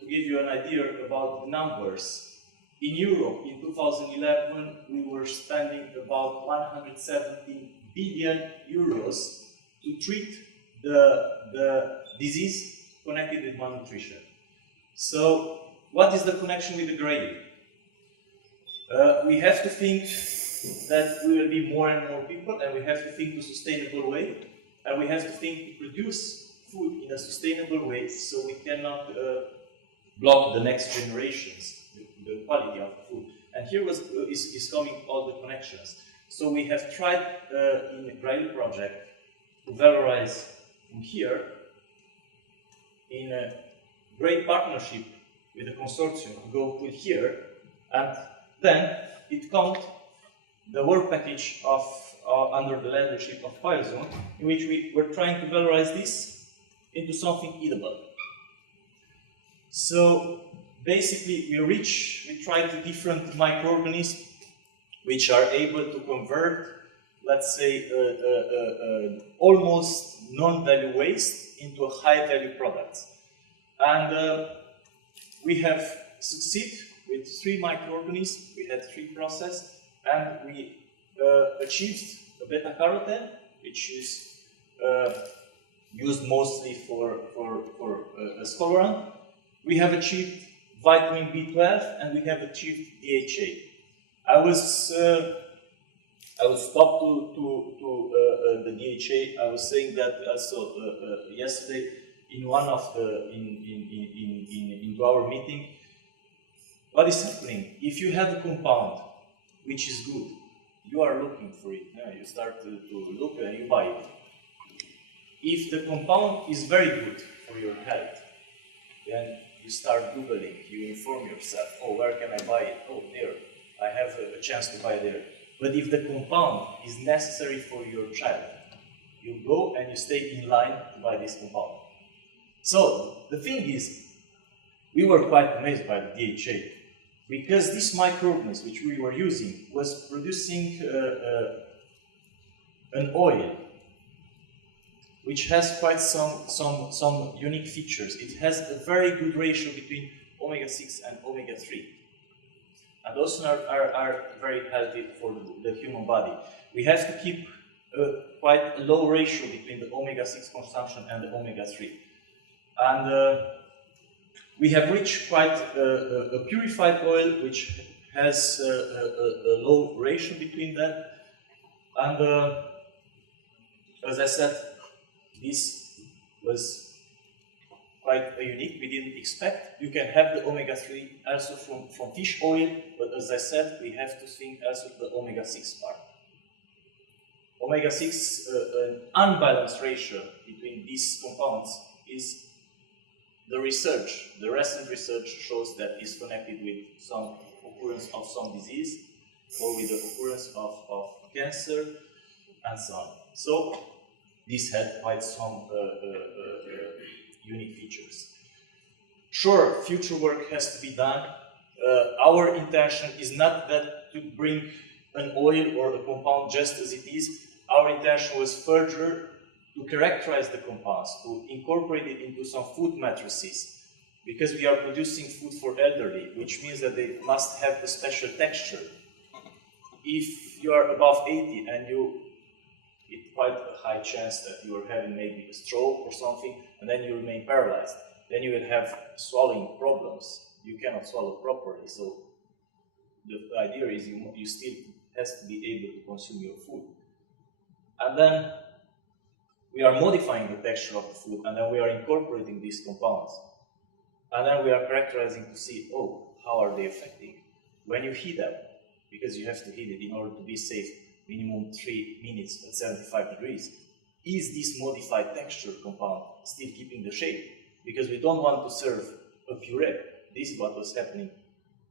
to give you an idea about the numbers, in Europe in 2011 we were spending about 117 billion euros to treat the disease connected with malnutrition. So, what is the connection with the Grail? We have to think that we will be more and more people, and we have to think in a sustainable way, and we have to think to produce food in a sustainable way, so we cannot block the next generations, the quality of the food. And here is coming all the connections. So we have tried in the Grail project to valorize from here in a great partnership with the consortium to go with here, and then it comes the work package of under the leadership of Biozone, in which we were trying to valorize this into something eatable. So basically we try to different microorganisms which are able to convert, let's say, almost non-value waste into a high-value product. And we have succeeded with 3 microorganisms. We had 3 processes, and we achieved a beta-carotene, which is used mostly for as colorant. We have achieved vitamin B12, and we have achieved DHA. I was stop to the DHA. I was saying that also yesterday in one of the into our meeting. What is happening? If you have a compound which is good, you are looking for it. Yeah, you start to look and you buy it. If the compound is very good for your health, then you start Googling, you inform yourself, oh, where can I buy it? Oh, there, I have a chance to buy there. But if the compound is necessary for your child, you go and you stay in line to buy this compound. So, the thing is, we were quite amazed by the DHA, because this microorganism which we were using was producing an oil which has quite some unique features. It has a very good ratio between omega-6 and omega-3. And those are very healthy for the human body. We have to keep quite a low ratio between the omega-6 consumption and the omega-3. And we have reached quite a purified oil which has a low ratio between them. And as I said, this was quite unique. We didn't expect. You can have the omega-3 also from fish oil, but as I said, we have to think also the omega-6 part. Omega-6, an unbalanced ratio between these compounds is the research. The recent research shows that is connected with some occurrence of some disease or with the occurrence of cancer and so on. So this had quite some unique features. Sure, future work has to be done. our intention is not that to bring an oil or a compound just as it is. Our intention was further to characterize the compounds, to incorporate it into some food matrices, because we are producing food for elderly, which means that they must have a special texture. If you are above 80 and you eat quite a high chance that you are having maybe a stroke or something, and then you remain paralyzed, then you will have swallowing problems. You cannot swallow properly, so the idea is you still has to be able to consume your food. And then we are modifying the texture of the food, and then we are incorporating these compounds. And then we are characterizing to see, oh, how are they affecting? When you heat them, because you have to heat it in order to be safe, minimum 3 minutes at 75 degrees, is this modified texture compound still keeping the shape? Because we don't want to serve a puree. This is what was happening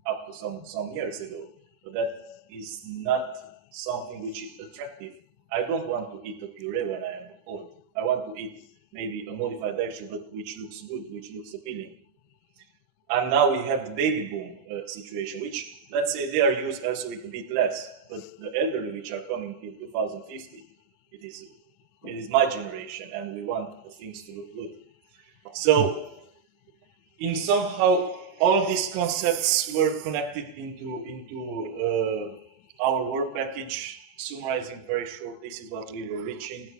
up to some years ago. But that is not something which is attractive. I don't want to eat a puree when I am old. I want to eat maybe a modified texture, but which looks good, which looks appealing. And now we have the baby boom situation, which, let's say, they are used also with a bit less. But the elderly which are coming till 2050, it is my generation, and we want the things to look good. So, in somehow, all of these concepts were connected into our work package. Summarizing very short, this is what we were reaching.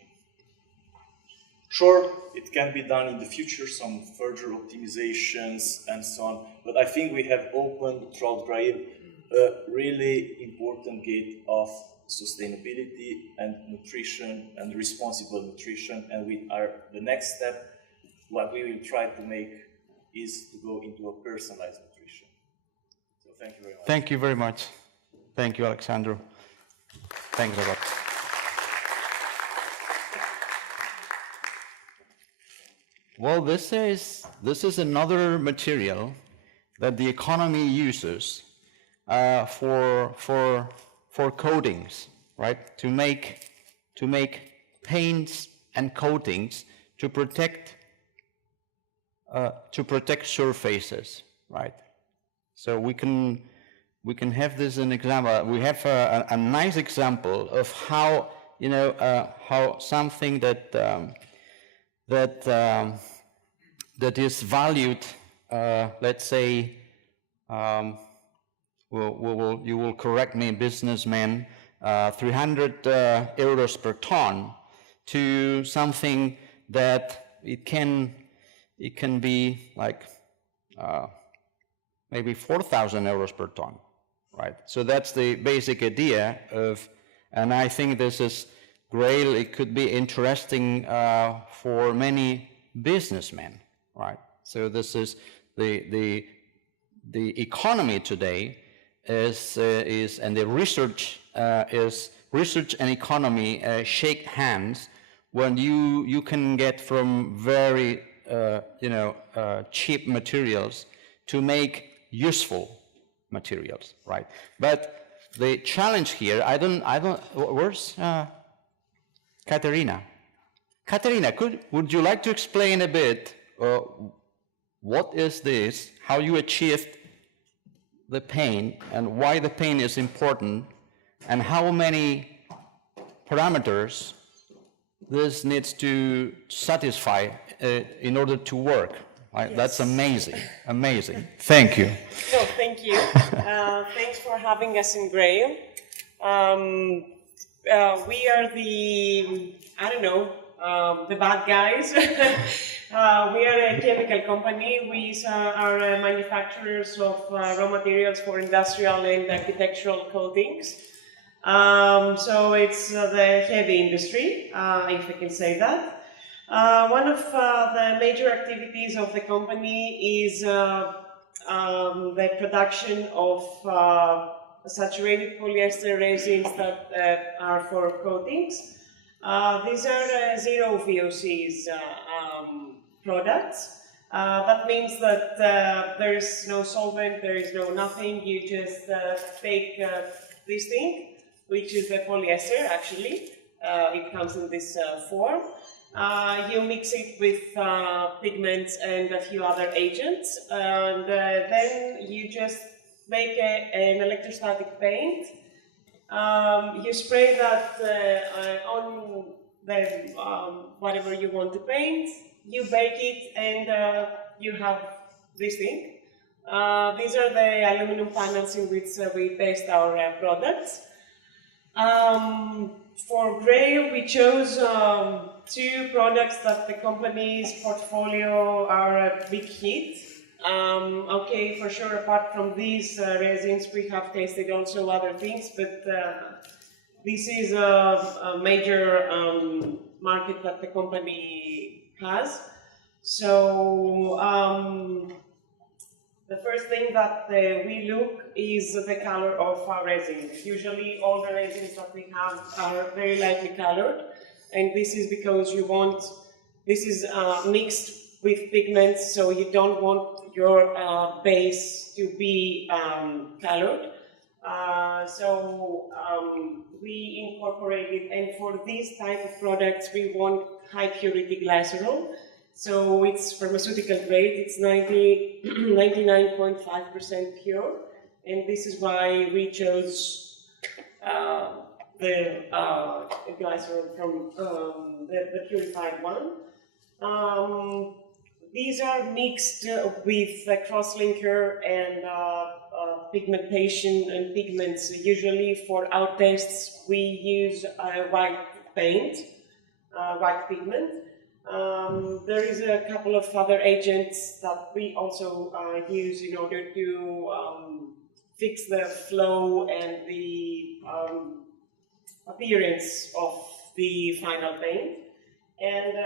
Sure, it can be done in the future, some further optimizations and so on, but I think we have opened throughout Grail a really important gate of sustainability and nutrition and responsible nutrition, and the next step, what we will try to make is to go into a personalized nutrition. So thank you very much. Thank you very much. Thank you, Alexandru. Thanks a lot. Well, this is another material that the economy uses for coatings, right? To make paints and coatings to protect surfaces, right? So we can have this an example. We have a nice example of how how something that is valued, let's say, you will correct me, businessman, 300 euros per ton, to something that it can be like maybe 4,000 euros per ton, right? So that's the basic idea of, and I think this is Grail. It could be interesting for many businessmen, right? So this is the economy today is and the research and economy shake hands when you can get from very cheap materials to make useful materials, right? But the challenge here, where's Katerina? Katerina, would you like to explain a bit what is this, how you achieved the paint, and why the paint is important, and how many parameters this needs to satisfy in order to work? Right? Yes. That's amazing, amazing. Thank you. No, thank you. Thanks for having us in Grail. We are the bad guys. We are a chemical company. We are manufacturers of raw materials for industrial and architectural coatings. So it's the heavy industry, if I can say that. One of the major activities of the company is the production of saturated polyester resins that are for coatings. These are zero VOCs products. That means that there is no solvent, there is no nothing. You just take this thing, which is the polyester actually. It comes in this form. You mix it with pigments and a few other agents, and then you just make an electrostatic paint. You spray that on the whatever you want to paint, you bake it, and you have this thing. These are the aluminum panels in which we test our products. For Grail, we chose two products that the company's portfolio are a big hit. Okay, for sure, apart from these resins, we have tasted also other things, but this is a major market that the company has. So, the first thing that we look is the color of our resin. Usually all the resins that we have are very lightly colored, and this is because this is mixed with pigments, so you don't want your base to be colored. We incorporated, and for these type of products we want high purity glycerol. So it's pharmaceutical grade, it's 99.5% pure, and this is why we chose the glycerol from the purified one. These are mixed with cross-linker and pigmentation and pigments. Usually for our tests we use white paint, white pigment. There is a couple of other agents that we also use in order to fix the flow and the appearance of the final paint. And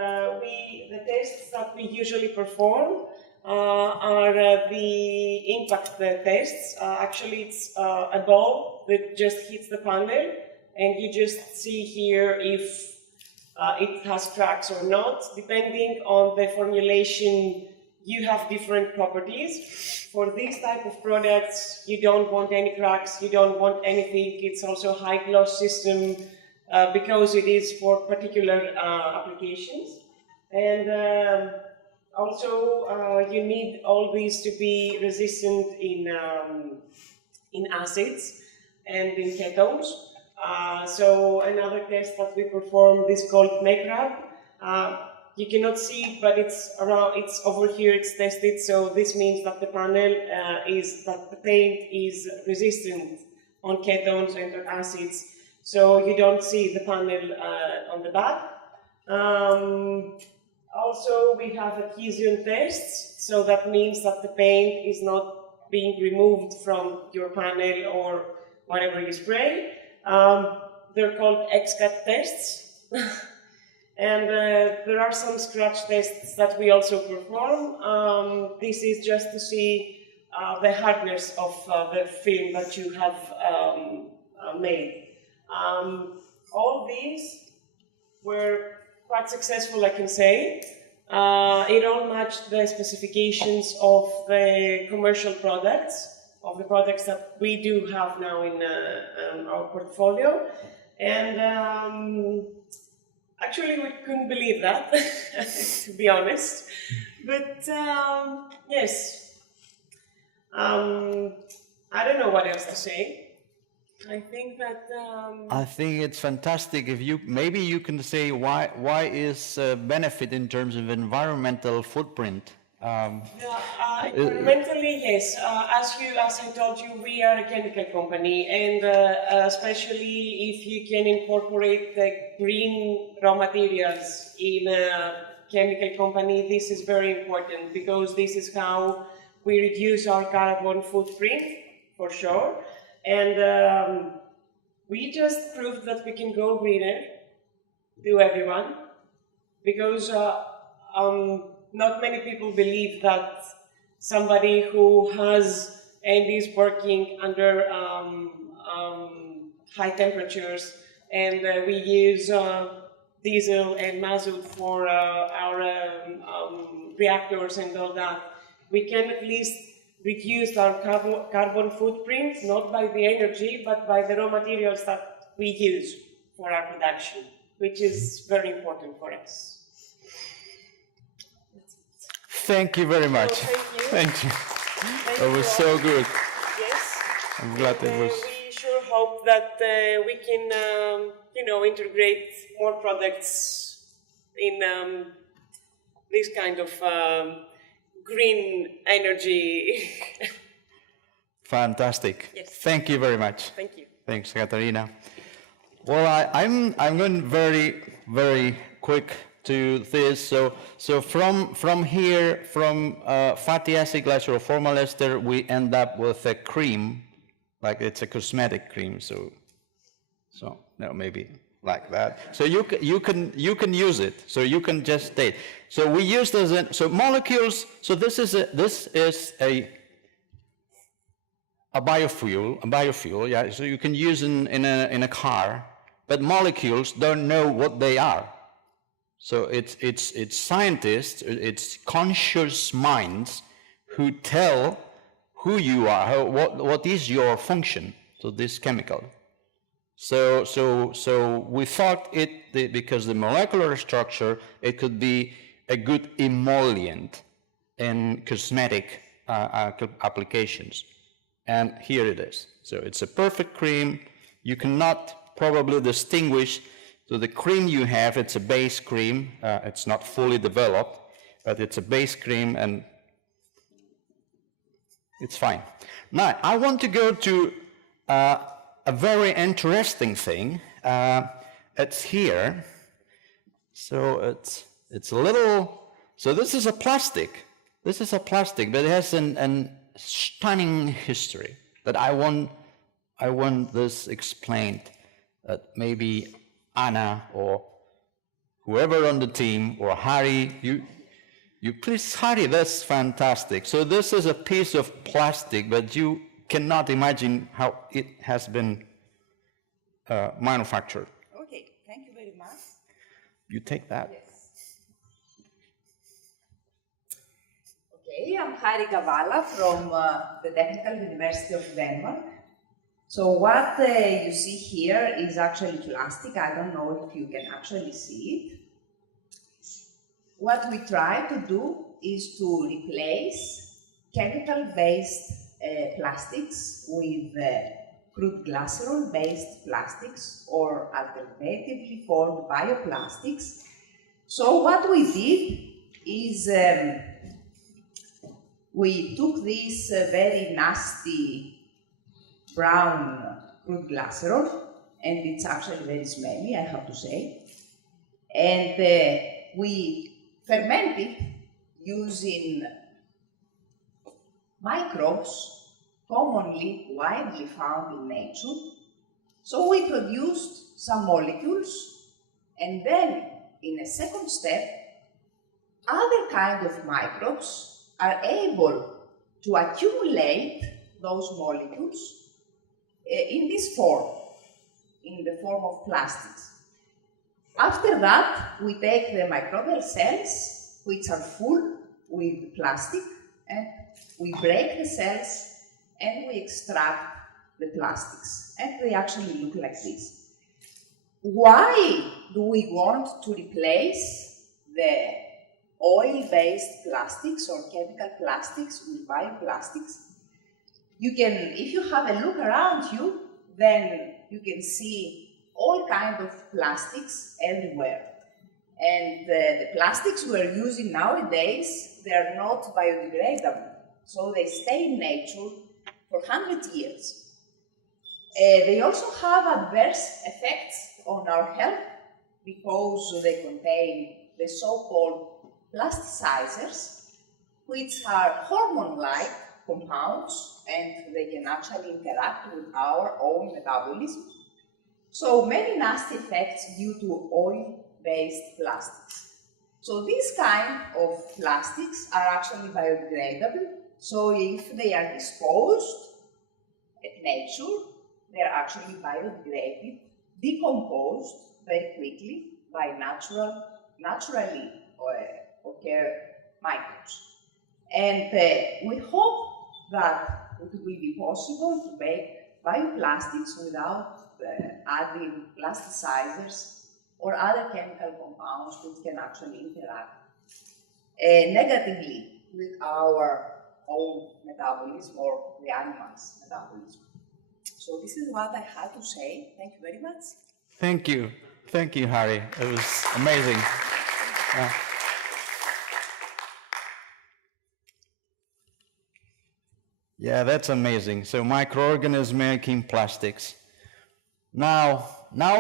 the tests that we usually perform are the impact tests. Actually, it's a ball that just hits the panel, and you just see here if it has cracks or not. Depending on the formulation, you have different properties. For these type of products, you don't want any cracks, you don't want anything. It's also a high gloss system because it is for particular applications. And also, you need all these to be resistant in acids and in ketones. So another test that we performed is called MACRAB. You cannot see it, but it's over here, it's tested. So this means that the panel that the paint is resistant on ketones and on acids. So you don't see the panel on the back. Also, we have adhesion tests. So that means that the paint is not being removed from your panel or whatever you spray. They're called XCAT tests. And there are some scratch tests that we also perform. This is just to see the hardness of the film that you have made. All these were quite successful, I can say. It all matched the specifications of the commercial products, of the products that we do have now in our portfolio. And actually, we couldn't believe that, to be honest. But yes, I don't know what else to say. I think that I think it's fantastic. If maybe you can say why is benefit in terms of environmental footprint. Environmentally, yes. As I told you, we are a chemical company, and especially if you can incorporate the green raw materials in a chemical company, this is very important because this is how we reduce our carbon footprint, for sure. And we just proved that we can go greener to everyone because not many people believe that somebody who has and is working under high temperatures, and we use diesel and mazout for our reactors and all that, we can at least reduce our carbon footprint, not by the energy, but by the raw materials that we use for our production, which is very important for us. Thank you very much. So, thank you. Thank you. Thank That you was all. so good. Yes. I'm glad it was. We sure hope that we can, integrate more products in this kind of green energy. Fantastic. Yes. Thank you very much. Thank you. Thanks, Katarina. Well, I'm going very, very quick to this. So from here, from fatty acid glycerol formal ester, we end up with a cream, like it's a cosmetic cream. So no, maybe like that. So you can use it. So you can just take. So we use this. So molecules. So this is a biofuel. Yeah. So you can use in a car, but molecules don't know what they are. So it's scientists, it's conscious minds who tell who you are, what is your function to this chemical. So we thought because the molecular structure, it could be a good emollient in cosmetic applications. And here it is. So it's a perfect cream. You cannot probably distinguish. So the cream you have, it's a base cream. It's not fully developed, but it's a base cream and it's fine. Now, I want to go to a very interesting thing. It's here. So it's a little, so this is a plastic. This is a plastic, but it has an stunning history that I want this explained, that maybe Anna or whoever on the team, or Harry, you please, Harry, that's fantastic. So this is a piece of plastic, but you cannot imagine how it has been manufactured. Okay, thank you very much. You take that. Yes. Okay, I'm Harry Kavala from the Technical University of Denmark. So what you see here is actually plastic. I don't know if you can actually see it. What we try to do is to replace chemical-based plastics with crude glycerol-based plastics or alternatively formed bioplastics. So what we did is we took this very nasty brown crude glycerol, and it's actually very smelly, I have to say, and we ferment it using microbes commonly widely found in nature. So we produced some molecules, and then in a second step, other kind of microbes are able to accumulate those molecules in this form, in the form of plastics. After that, we take the microbial cells, which are full with plastic, and we break the cells and we extract the plastics. And they actually look like this. Why do we want to replace the oil-based plastics or chemical plastics with bioplastics? You can, if you have a look around you, then you can see all kinds of plastics everywhere. And the plastics we're using nowadays, they are not biodegradable. So they stay in nature for 100 years. They also have adverse effects on our health because they contain the so-called plasticizers, which are hormone-like compounds, and they can actually interact with our own metabolism. So many nasty effects due to oil-based plastics. So these kind of plastics are actually biodegradable. So if they are disposed at nature, they are actually biodegraded, decomposed very quickly by naturally occur microbes. And we hope that it will be possible to make bioplastics without adding plasticizers or other chemical compounds which can actually interact negatively with our own metabolism or the animal's metabolism. So this is what I had to say. Thank you very much. Thank you. Thank you, Harry. It was amazing. Yeah, that's amazing. So microorganisms making plastics. Now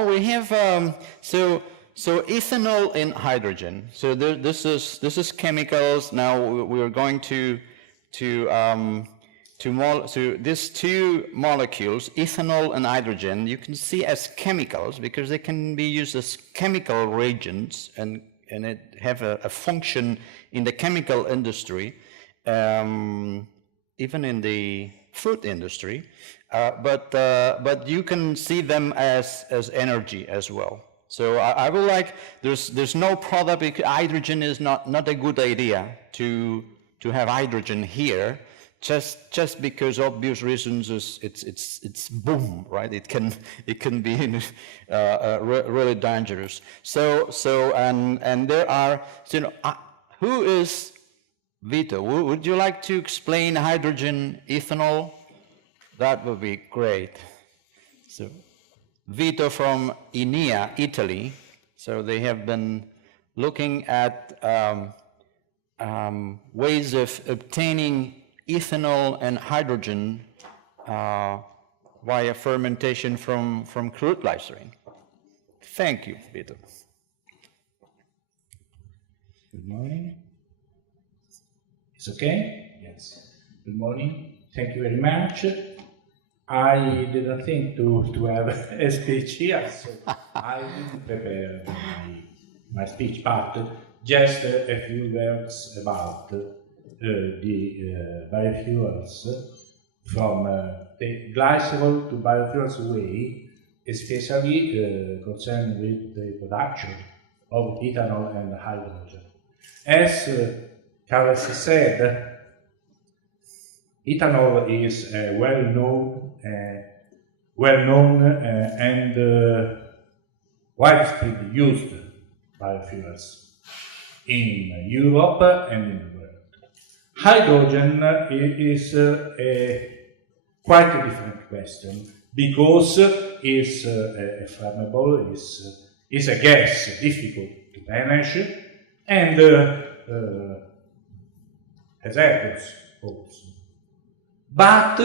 we have so ethanol and hydrogen. So this is chemicals. Now we are going to these two molecules, ethanol and hydrogen, you can see as chemicals because they can be used as chemical reagents and it have a function in the chemical industry, even in the food industry, but you can see them as energy as well. So I would like, there's no product, because hydrogen is not a good idea to have hydrogen here, just because obvious reasons it's boom, right? It can be really dangerous. So and there are, who is Vito? Would you like to explain hydrogen ethanol? That would be great. So Vito from Enea, Italy. So they have been looking at ways of obtaining ethanol and hydrogen via fermentation from crude glycerin. Thank you, Vito. Good morning. It's okay? Yes. Good morning. Thank you very much. I didn't think to have a speech here, so I didn't prepare my speech, but just a few words about the biofuels from the glycerol to biofuels way, especially concerned with the production of ethanol and hydrogen. As Carlos said, ethanol is a well-known and widespread used biofuels in Europe and in the world. Hydrogen is a quite a different question because it's flammable, is a gas difficult to manage, and hazardous also. But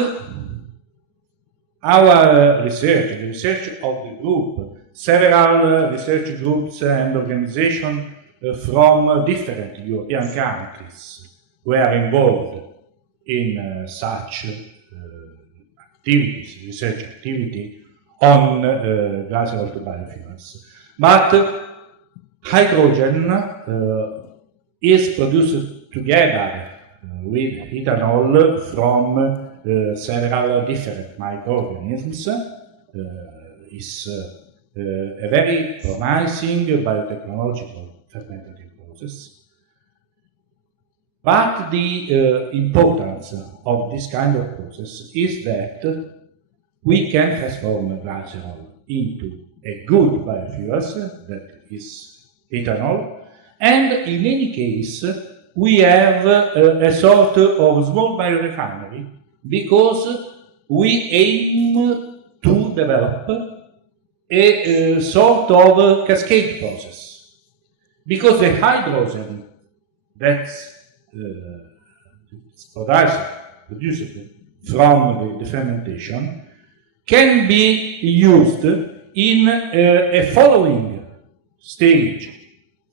our research, the research of the group, several research groups and organizations from different European countries were involved in such activities, research activity on glycerol to biofuels. But hydrogen is produced together with ethanol from several different microorganisms. Is a very promising biotechnological fermentative process. But the importance of this kind of process is that we can transform glycerol into a good biofuels, that is ethanol, and in any case we have a sort of small biorefinery because we aim to develop a sort of cascade process. Because the hydrogen that's produced from the fermentation can be used in a following stage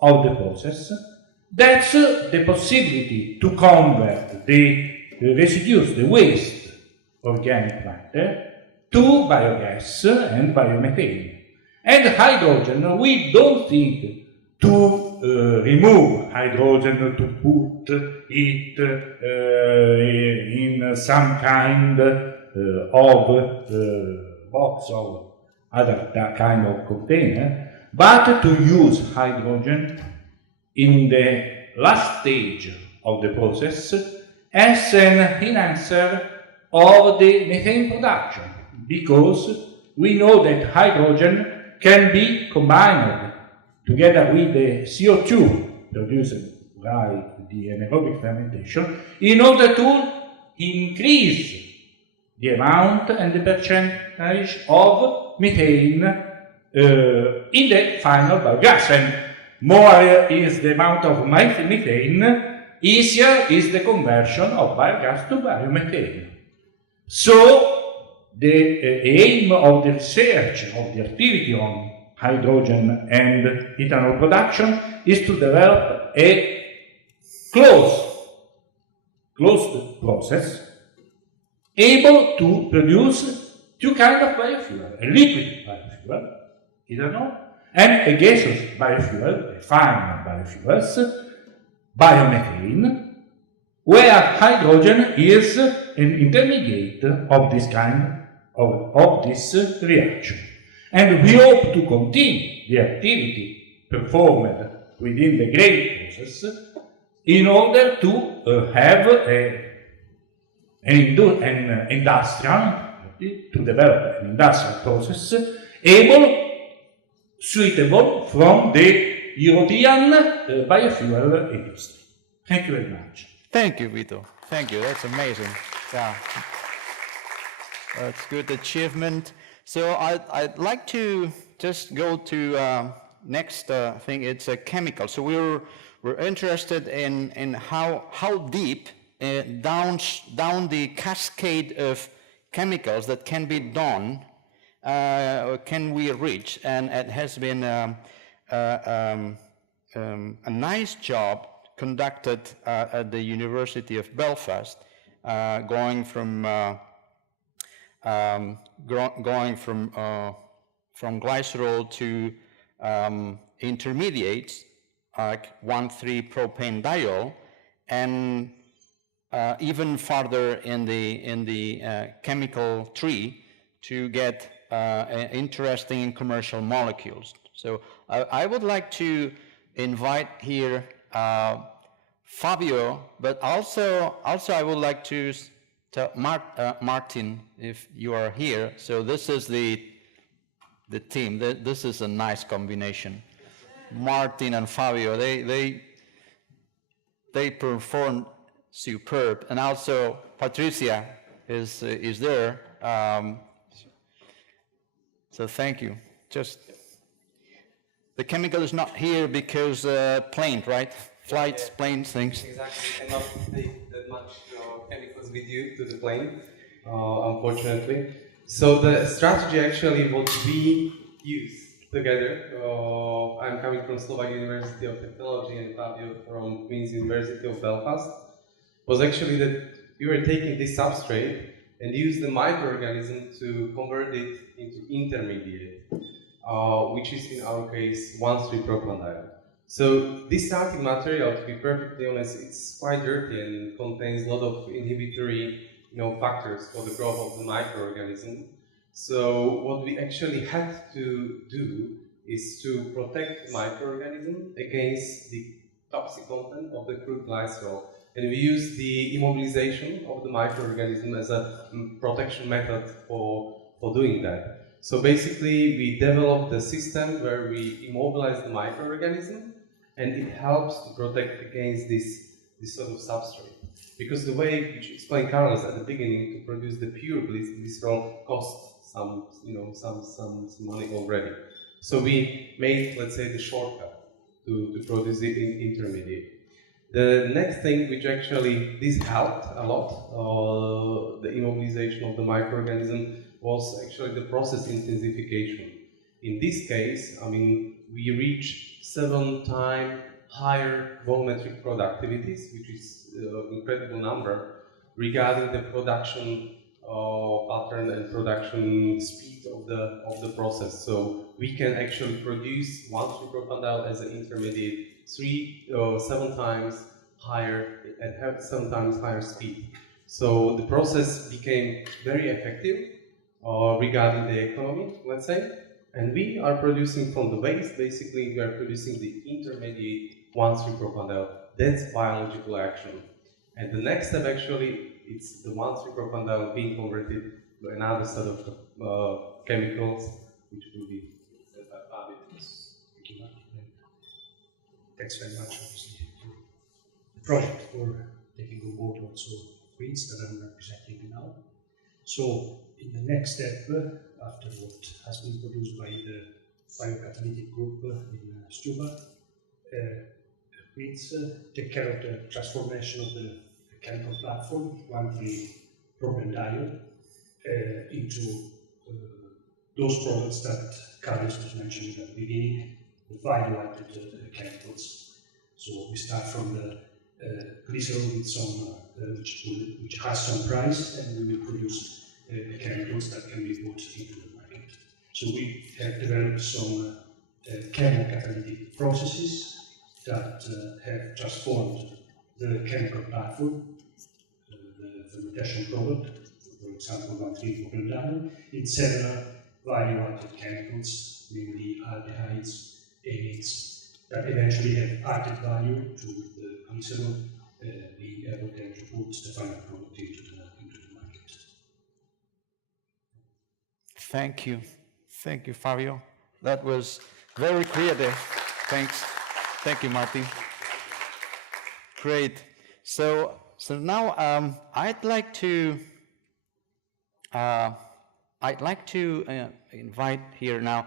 of the process. That's the possibility to convert the residues, the waste organic matter, to biogas and biomethane. And hydrogen, we don't think to remove hydrogen, to put it in some kind of box or other kind of container, but to use hydrogen in the last stage of the process as an enhancer of the methane production, because we know that hydrogen can be combined together with the CO2 produced by the anaerobic fermentation in order to increase the amount and the percentage of methane in the final biogas. And more is the amount of methane, easier is the conversion of biogas to biomethane. So the aim of the research, of the activity on hydrogen and ethanol production is to develop a closed process able to produce two kinds of biofuel, a liquid biofuel, ethanol, and a gaseous biofuel, a final biofuels, biomethane, where hydrogen is an intermediate of this kind of this reaction. And we hope to continue the activity performed within the Grail process in order to have an industrial, to develop an industrial process suitable from the European biofuel industry. Thank you very much. Thank you, Vito. Thank you. That's amazing. Yeah. That's good achievement. So I'd like to just go to next thing. It's a chemical. So we're interested in how deep down the cascade of chemicals that can be done can we reach, and it has been a nice job conducted at the University of Belfast, going from glycerol to intermediates like 1,3-propanediol, and even farther in the chemical tree to get interesting commercial molecules. So I would like to invite here Fabio, but also I would like to tell Martin, if you are here. So this is the team. This is a nice combination. Martin and Fabio, they perform superb, and also Patricia is there. So thank you. Just the chemical is not here because planes, right? Flights, planes, things. Exactly, and not take that much chemicals with you to the plane, unfortunately. So the strategy actually what we use together, I'm coming from Slovak University of Technology and Fabio from Queen's University of Belfast, was actually that we were taking this substrate and use the microorganism to convert it into intermediate, which is in our case 1,3-propanediol. So this starting material, to be perfectly honest, it's quite dirty and contains a lot of inhibitory factors for the growth of the microorganism. So what we actually had to do is to protect the microorganism against the toxic content of the crude glycerol. And we use the immobilization of the microorganism as a protection method for doing that. So basically, we developed a system where we immobilize the microorganism, and it helps to protect against this sort of substrate. Because the way which explained Carlos at the beginning, to produce the pure glycerol costs some money already. So we made, let's say, the shortcut to produce the intermediate. The next thing, which actually this helped a lot, the immobilization of the microorganism, was actually the process intensification. In this case, I mean, we reach 7 times higher volumetric productivities, which is an incredible number, regarding the production pattern and production speed of the process. So we can actually produce 1,3-propanediol as an intermediate 7 times higher and have 7 times higher speed. So the process became very effective regarding the economy, let's say, and we are producing from the waste. Basically, we are producing the intermediate 1,3-propanediol. That's biological action. And the next step actually, it's the 1,3-propanediol being converted to another set of chemicals, which will be said by Fabio. Thanks very much, obviously, for the project, for taking on board also Queens that I'm representing now. So in the next step, after what has been produced by the biocatalytic group in Stuttgart, it's take care of the transformation of the chemical platform, 1,3-propane diode, into those products that Carlos was mentioning at the beginning, the value-added chemicals. So we start from the glycerol with some, which has some price, and we will produce the chemicals that can be put into the market. So we have developed some chemocatalytic processes that have transformed the chemical platform, the fermentation product, for example, 1,3-propane diode, in several value-added chemicals, namely aldehydes, amides, that eventually have added value to the glycerol, being able then to put the final product into the market. Thank you, Fabio. That was very creative. Thanks. Thank you, Martin. Great. So now I'd like to invite here now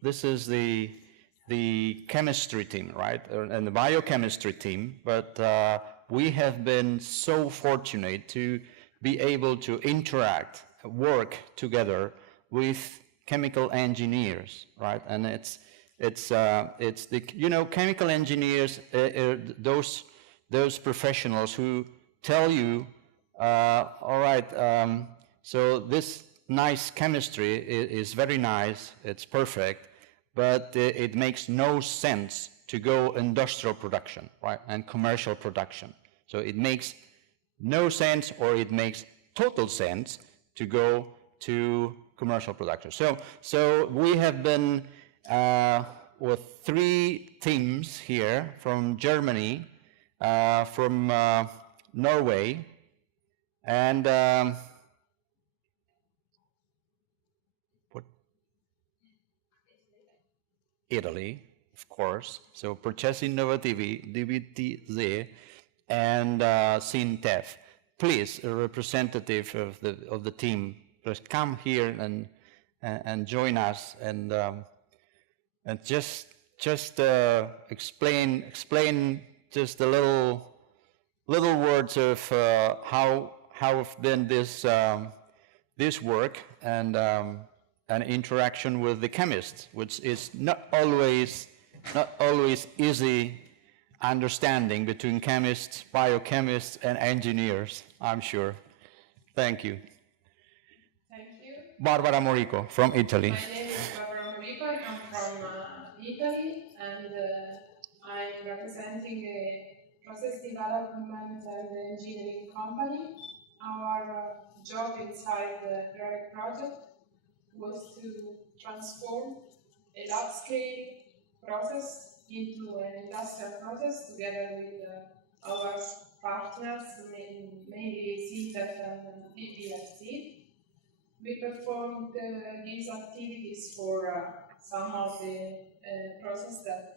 this is the chemistry team, right, and the biochemistry team. But we have been so fortunate to be able to interact, work together with chemical engineers, right? And it's the chemical engineers, those professionals who tell you, all right, so this nice chemistry is very nice, it's perfect, but it makes no sense to go industrial production, right, and commercial production. So it makes no sense, or it makes total sense to go to commercial production. So we have been with 3 teams here from Germany, from Norway, and Italy, of course. So Processi Innovativi, DBTZ, and Sintef. Please, a representative of the team, just come here and join us, and just explain just the little words of how have been this work and an interaction with the chemists, which is not always easy understanding between chemists, biochemists, and engineers, I'm sure. Thank you. Thank you. Barbara Morico from Italy. My name is Barbara Morico. I come from Italy, and I'm representing a process development and engineering company. Our job inside the Grail project was to transform a large-scale process into an industrial process together with our partners, mainly Sintef and VDFC. We performed these activities for some of the processes that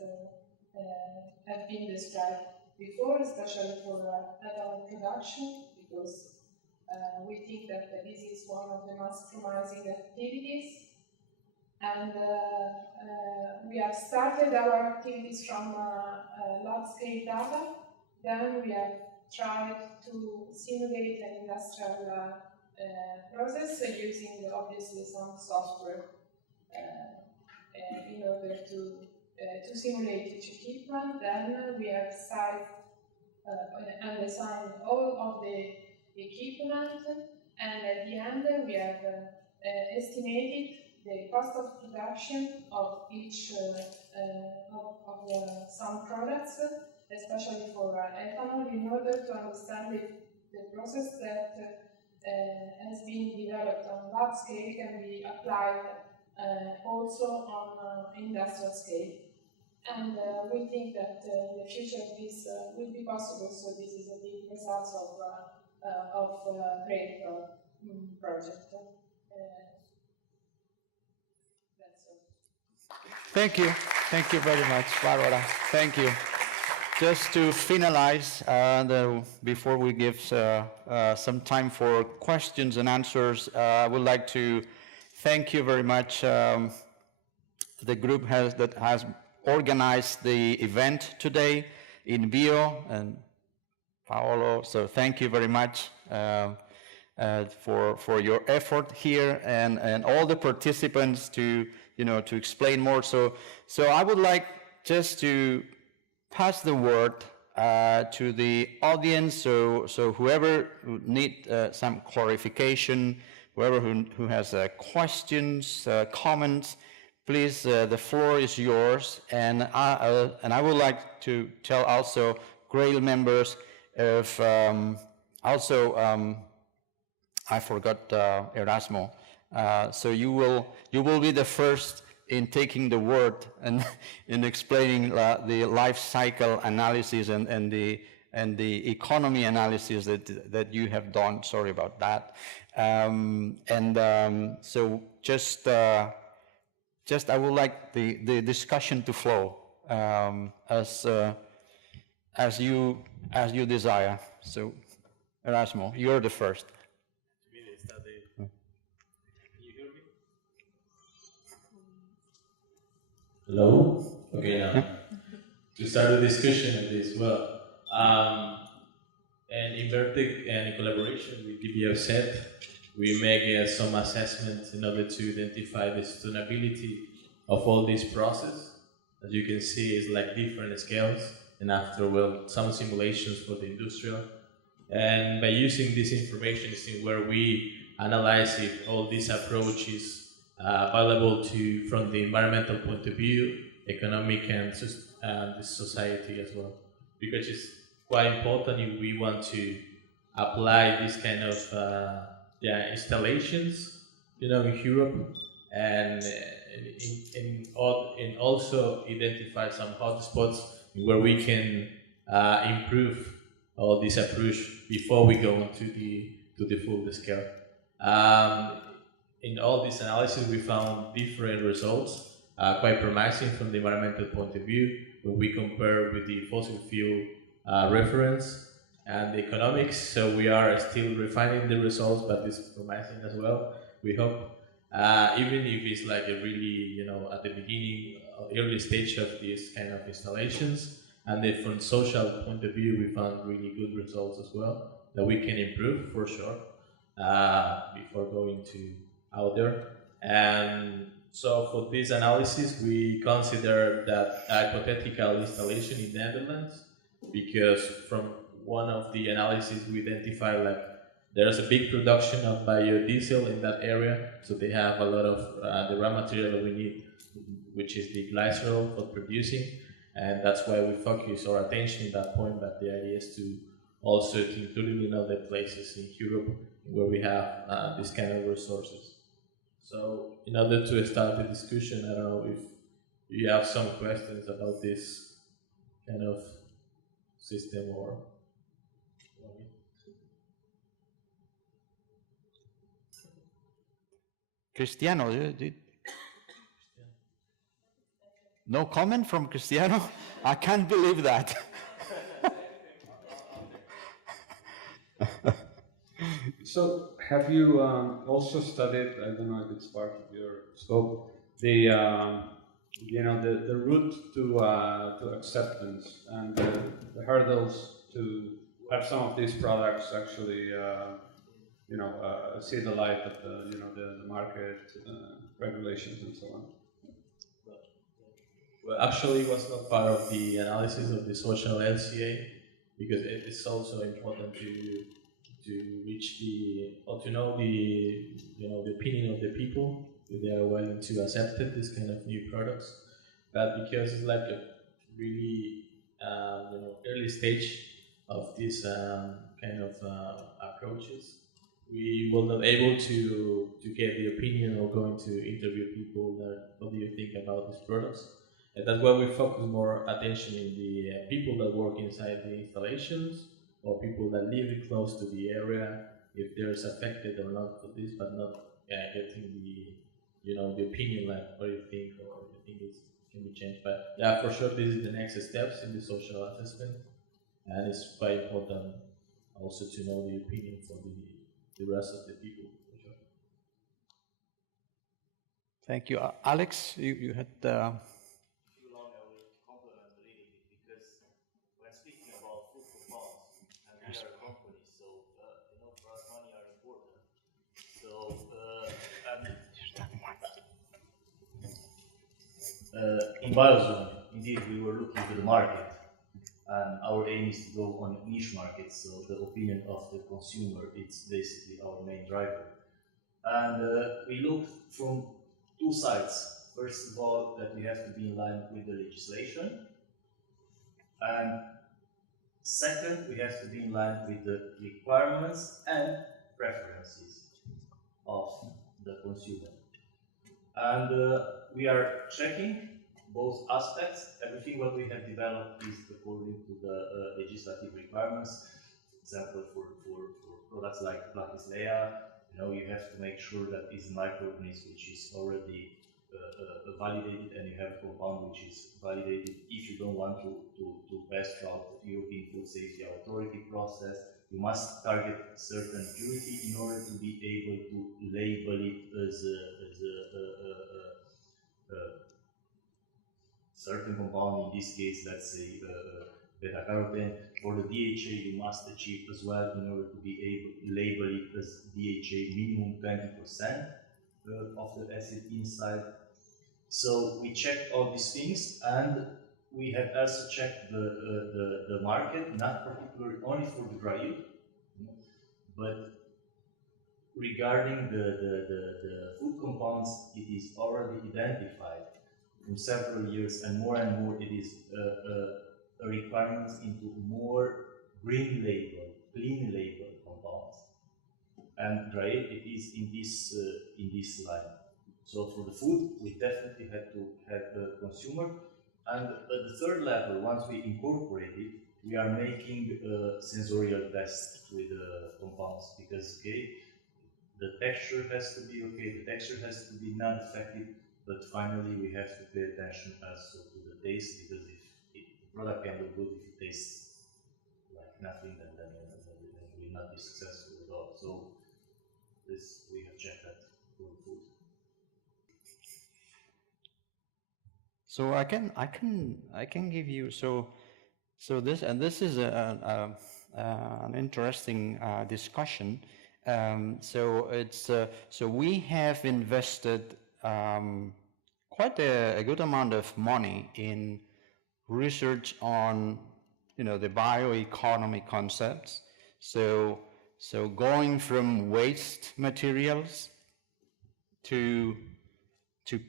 have been described before, especially for ethanol production, because we think that this is one of the most promising activities. And we have started our activities from large-scale data. Then we have tried to simulate an industrial process using obviously some software in order to simulate each equipment. Then we have sized and designed all of the equipment, and at the end we have estimated the cost of production of each of some products, especially for ethanol, in order to understand if the process that has been developed on large scale can be applied also on industrial scale. And we think that in the future this will be possible, so this is a big result of Grail project. Thank you very much, Barbara. Thank you. just to finalize, before we give some time for questions and answers, I would like to thank you very much. The group that has organized the event today in Vídeo and Paolo. So thank you very much for your effort here and all the participants to explain more. So I would like just to pass the word to the audience. So whoever need some clarification, whoever who has questions, comments, please, the floor is yours. And I would like to tell also Grail members of I forgot Erasmo. So you will be the first in taking the word and in explaining the life cycle analysis and the economy analysis that you have done. Sorry about that. So just I would like the discussion to flow as you desire. So Erasmo, you're the first. Hello? Okay, now, to start the discussion of this, well, and in Vertec and in collaboration with DBOZ, we make some assessments in order to identify the sustainability of all this process. As you can see, it's like different scales, and after, well, some simulations for the industrial. And by using this information is where we analyze if all these approaches available from the environmental point of view, economic and the society as well. Because it's quite important if we want to apply this kind of installations, in Europe, and also identify some hotspots where we can improve all this approach before we go into the full scale. In all this analysis, we found different results, quite promising from the environmental point of view, when we compare with the fossil fuel reference and the economics. So we are still refining the results, but it's promising as well. We hope, even if it's like a really, at the beginning, early stage of these kind of installations, and then from social point of view, we found really good results as well that we can improve for sure before going out there. And so for this analysis, we consider that hypothetical installation in Netherlands, because from one of the analyses we identify there's a big production of biodiesel in that area, so they have a lot of the raw material that we need, which is the glycerol for producing, and that's why we focus our attention at that point. But the idea is to also include it in other places in Europe where we have this kind of resources. So in order to start the discussion, I don't know if you have some questions about this kind of system or... Cristiano, no comment from Cristiano? I can't believe that. So, have you also studied, I don't know if it's part of your scope, the route to acceptance and the hurdles to have some of these products actually, see the light of the market regulations and so on? Well, actually, it was not part of the analysis of the social LCA, because it is also important to reach to know the opinion of the people, if they are willing to accept this kind of new products. But because it's like a really early stage of this kind of approaches, we were not able to get the opinion or going to interview people that what do you think about these products. And that's why we focus more attention in the people that work inside the installations, or people that live close to the area, if they're affected or not for this, but not getting the opinion like what do you think, or you think can be changed. But yeah, for sure, this is the next steps in the social assessment, and it's quite important also to know the opinion from the rest of the people. For sure. Thank you. Alex, you had... Too long, I will complement a little bit because when speaking about food compounds, and we are a company, so you know, for us money are important. So in Biozone, indeed, we were looking to the market, and our aim is to go on niche markets. So the opinion of the consumer, it's basically our main driver. And we looked from two sides. First of all, that we have to be in line with the legislation. And second, we have to be in line with the requirements and preferences of the consumer. And we are checking both aspects. Everything what we have developed is according to the legislative requirements. For example, for products like Platyslea, you know, you have to make sure that is microorganism which is already validated, and you have a compound which is validated. If you don't want to pass through the European Food Safety Authority process, you must target certain purity in order to be able to label it as a certain compound. In this case, let's say beta-carotene. For the DHA, you must achieve as well in order to be able to label it as DHA minimum 20% of the acid inside. So we checked all these things, and we have also checked the market, not particularly only for the dry yield, but regarding the food compounds, it is already identified in several years, and more it is a requirement into more green label, clean label compounds. And dry yield, it is in this line. So for the food, we definitely had to have the consumer. And at the third level, once we incorporate it, we are making sensorial tests with the compounds, because the texture has to be okay, the texture has to be not affected, but finally we have to pay attention also to the taste, because if the product can look good, if it tastes like nothing, then it will not be successful at all. So this, we have checked that for the food. So I can give you this is an interesting discussion. So we have invested quite a good amount of money in research on the bioeconomy concepts. So going from waste materials to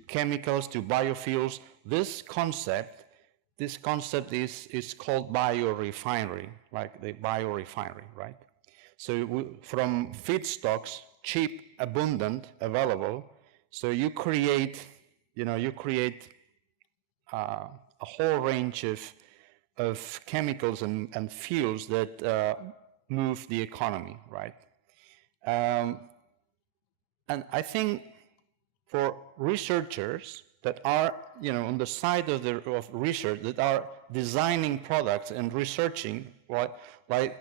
chemicals to biofuels. This concept is called biorefinery, like the biorefinery, right? So from feedstocks, cheap, abundant, available. So you create a whole range of chemicals and fuels that move the economy, right? And I think for researchers that are, on the side of research, that are designing products and researching, like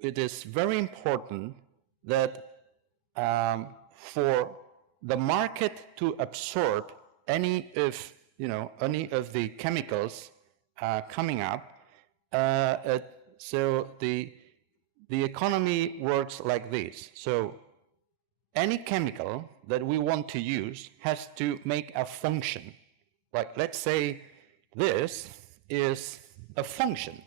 it is very important that for the market to absorb any of the chemicals coming up, so the economy works like this. So any chemical that we want to use has to make a function. Like, let's say this is a function.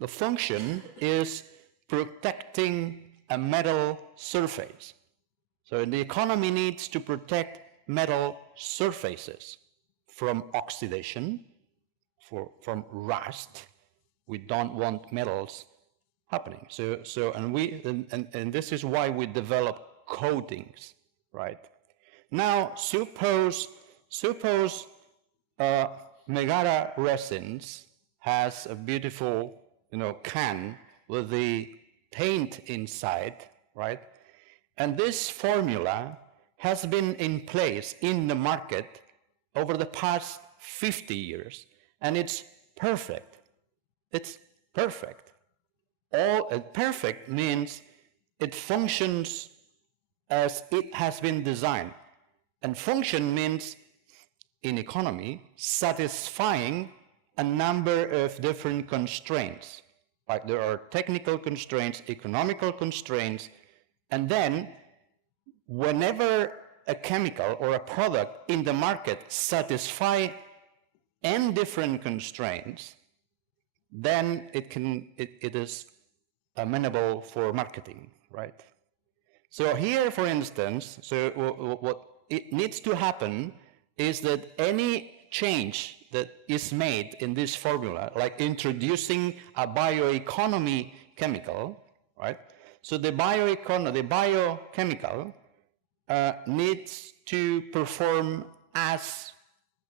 The function is protecting a metal surface. So the economy needs to protect metal surfaces from oxidation, from rust. We don't want metals happening. And this is why we develop coatings, right? Now, suppose Megara Resins has a beautiful, can with the paint inside, right? And this formula has been in place in the market over the past 50 years, and it's perfect. It's perfect. Perfect means it functions as it has been designed. And function means, in economy, satisfying a number of different constraints. Like there are technical constraints, economical constraints, and then whenever a chemical or a product in the market satisfy n different constraints, then it is amenable for marketing, right? So here, for instance, what it needs to happen is that any change that is made in this formula, like introducing a bioeconomy chemical, right? So the biochemical needs to perform as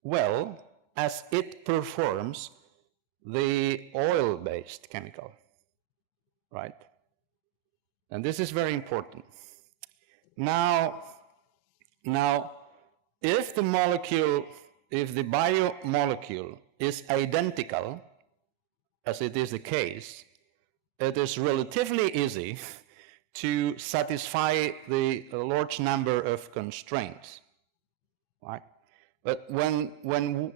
well as it performs the oil-based chemical, right? And this is very important. Now, if the biomolecule is identical, as it is the case, it is relatively easy to satisfy the large number of constraints, right? But when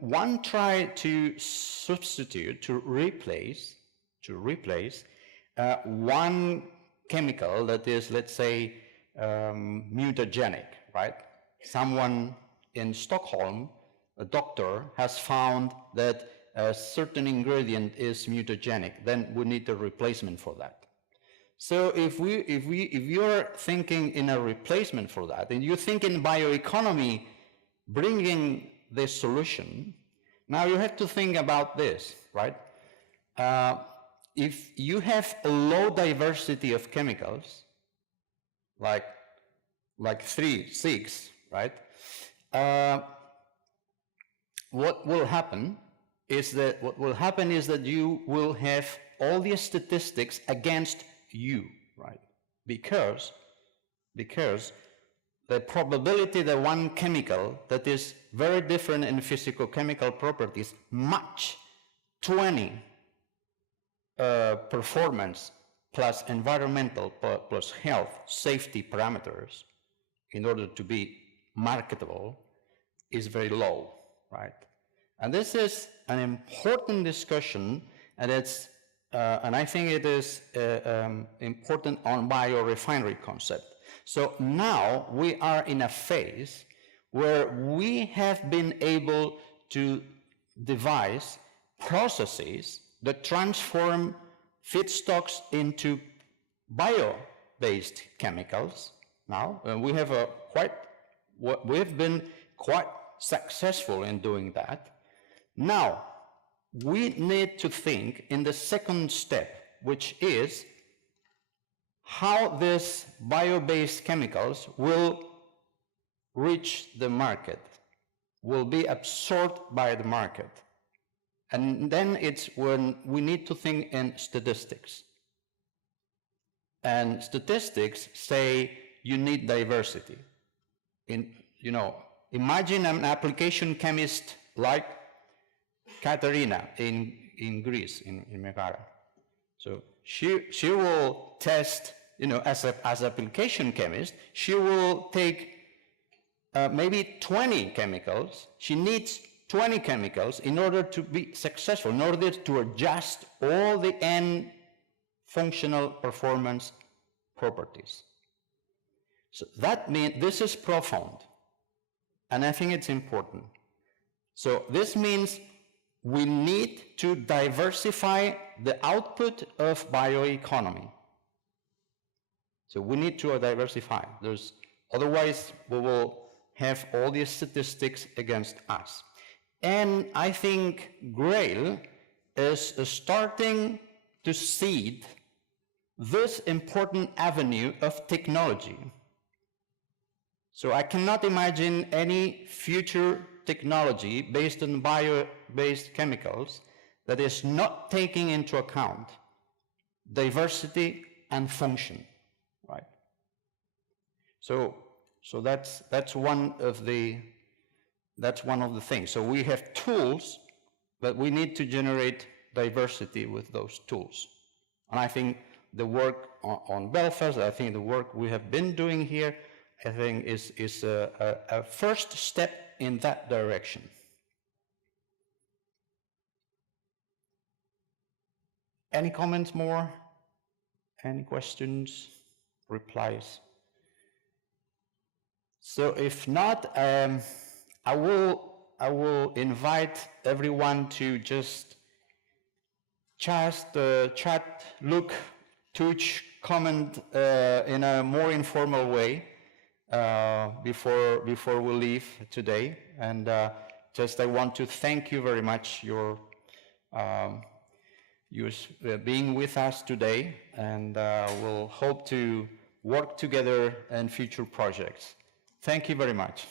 one tries to substitute, to replace one chemical that is, let's say, mutagenic, right? Someone in Stockholm, a doctor, has found that a certain ingredient is mutagenic, then we need a replacement for that. So if you're thinking in a replacement for that, and you think in bioeconomy bringing this solution, now you have to think about this, right? If you have a low diversity of chemicals, like 6, right? What will happen is that you will have all the statistics against you, right? Because the probability that one chemical that is very different in physicochemical properties match 20 performance plus environmental plus health safety parameters in order to be marketable is very low, right? And this is an important discussion, and it's and I think it is important on biorefinery concept. So now we are in a phase where we have been able to devise processes that transform feedstocks into bio-based chemicals. Now we have been quite successful in doing that. Now we need to think in the second step, which is how these bio-based chemicals will reach the market, will be absorbed by the market. And then it's when we need to think in statistics. And statistics say you need diversity. Imagine an application chemist like Katerina in Greece, in Megara. So she will test, as an application chemist, she will take maybe 20 chemicals. She needs 20 chemicals in order to be successful, in order to adjust all the n functional performance properties. So that means this is profound, and I think it's important. So this means we need to diversify the output of bioeconomy. So we need to diversify. Otherwise, we will have all these statistics against us. And I think Grail is starting to seed this important avenue of technology. So I cannot imagine any future technology based on bio-based chemicals that is not taking into account diversity and function, right? So So that's one of the things. So we have tools, but we need to generate diversity with those tools. And I think the work on Belfast, I think the work we have been doing here, I think is a first step in that direction. Any comments more? Any questions, replies? So if not, I will invite everyone to just chat, look, touch, comment in a more informal way before we leave today. And just I want to thank you very much your being with us today, and we'll hope to work together in future projects. Thank you very much.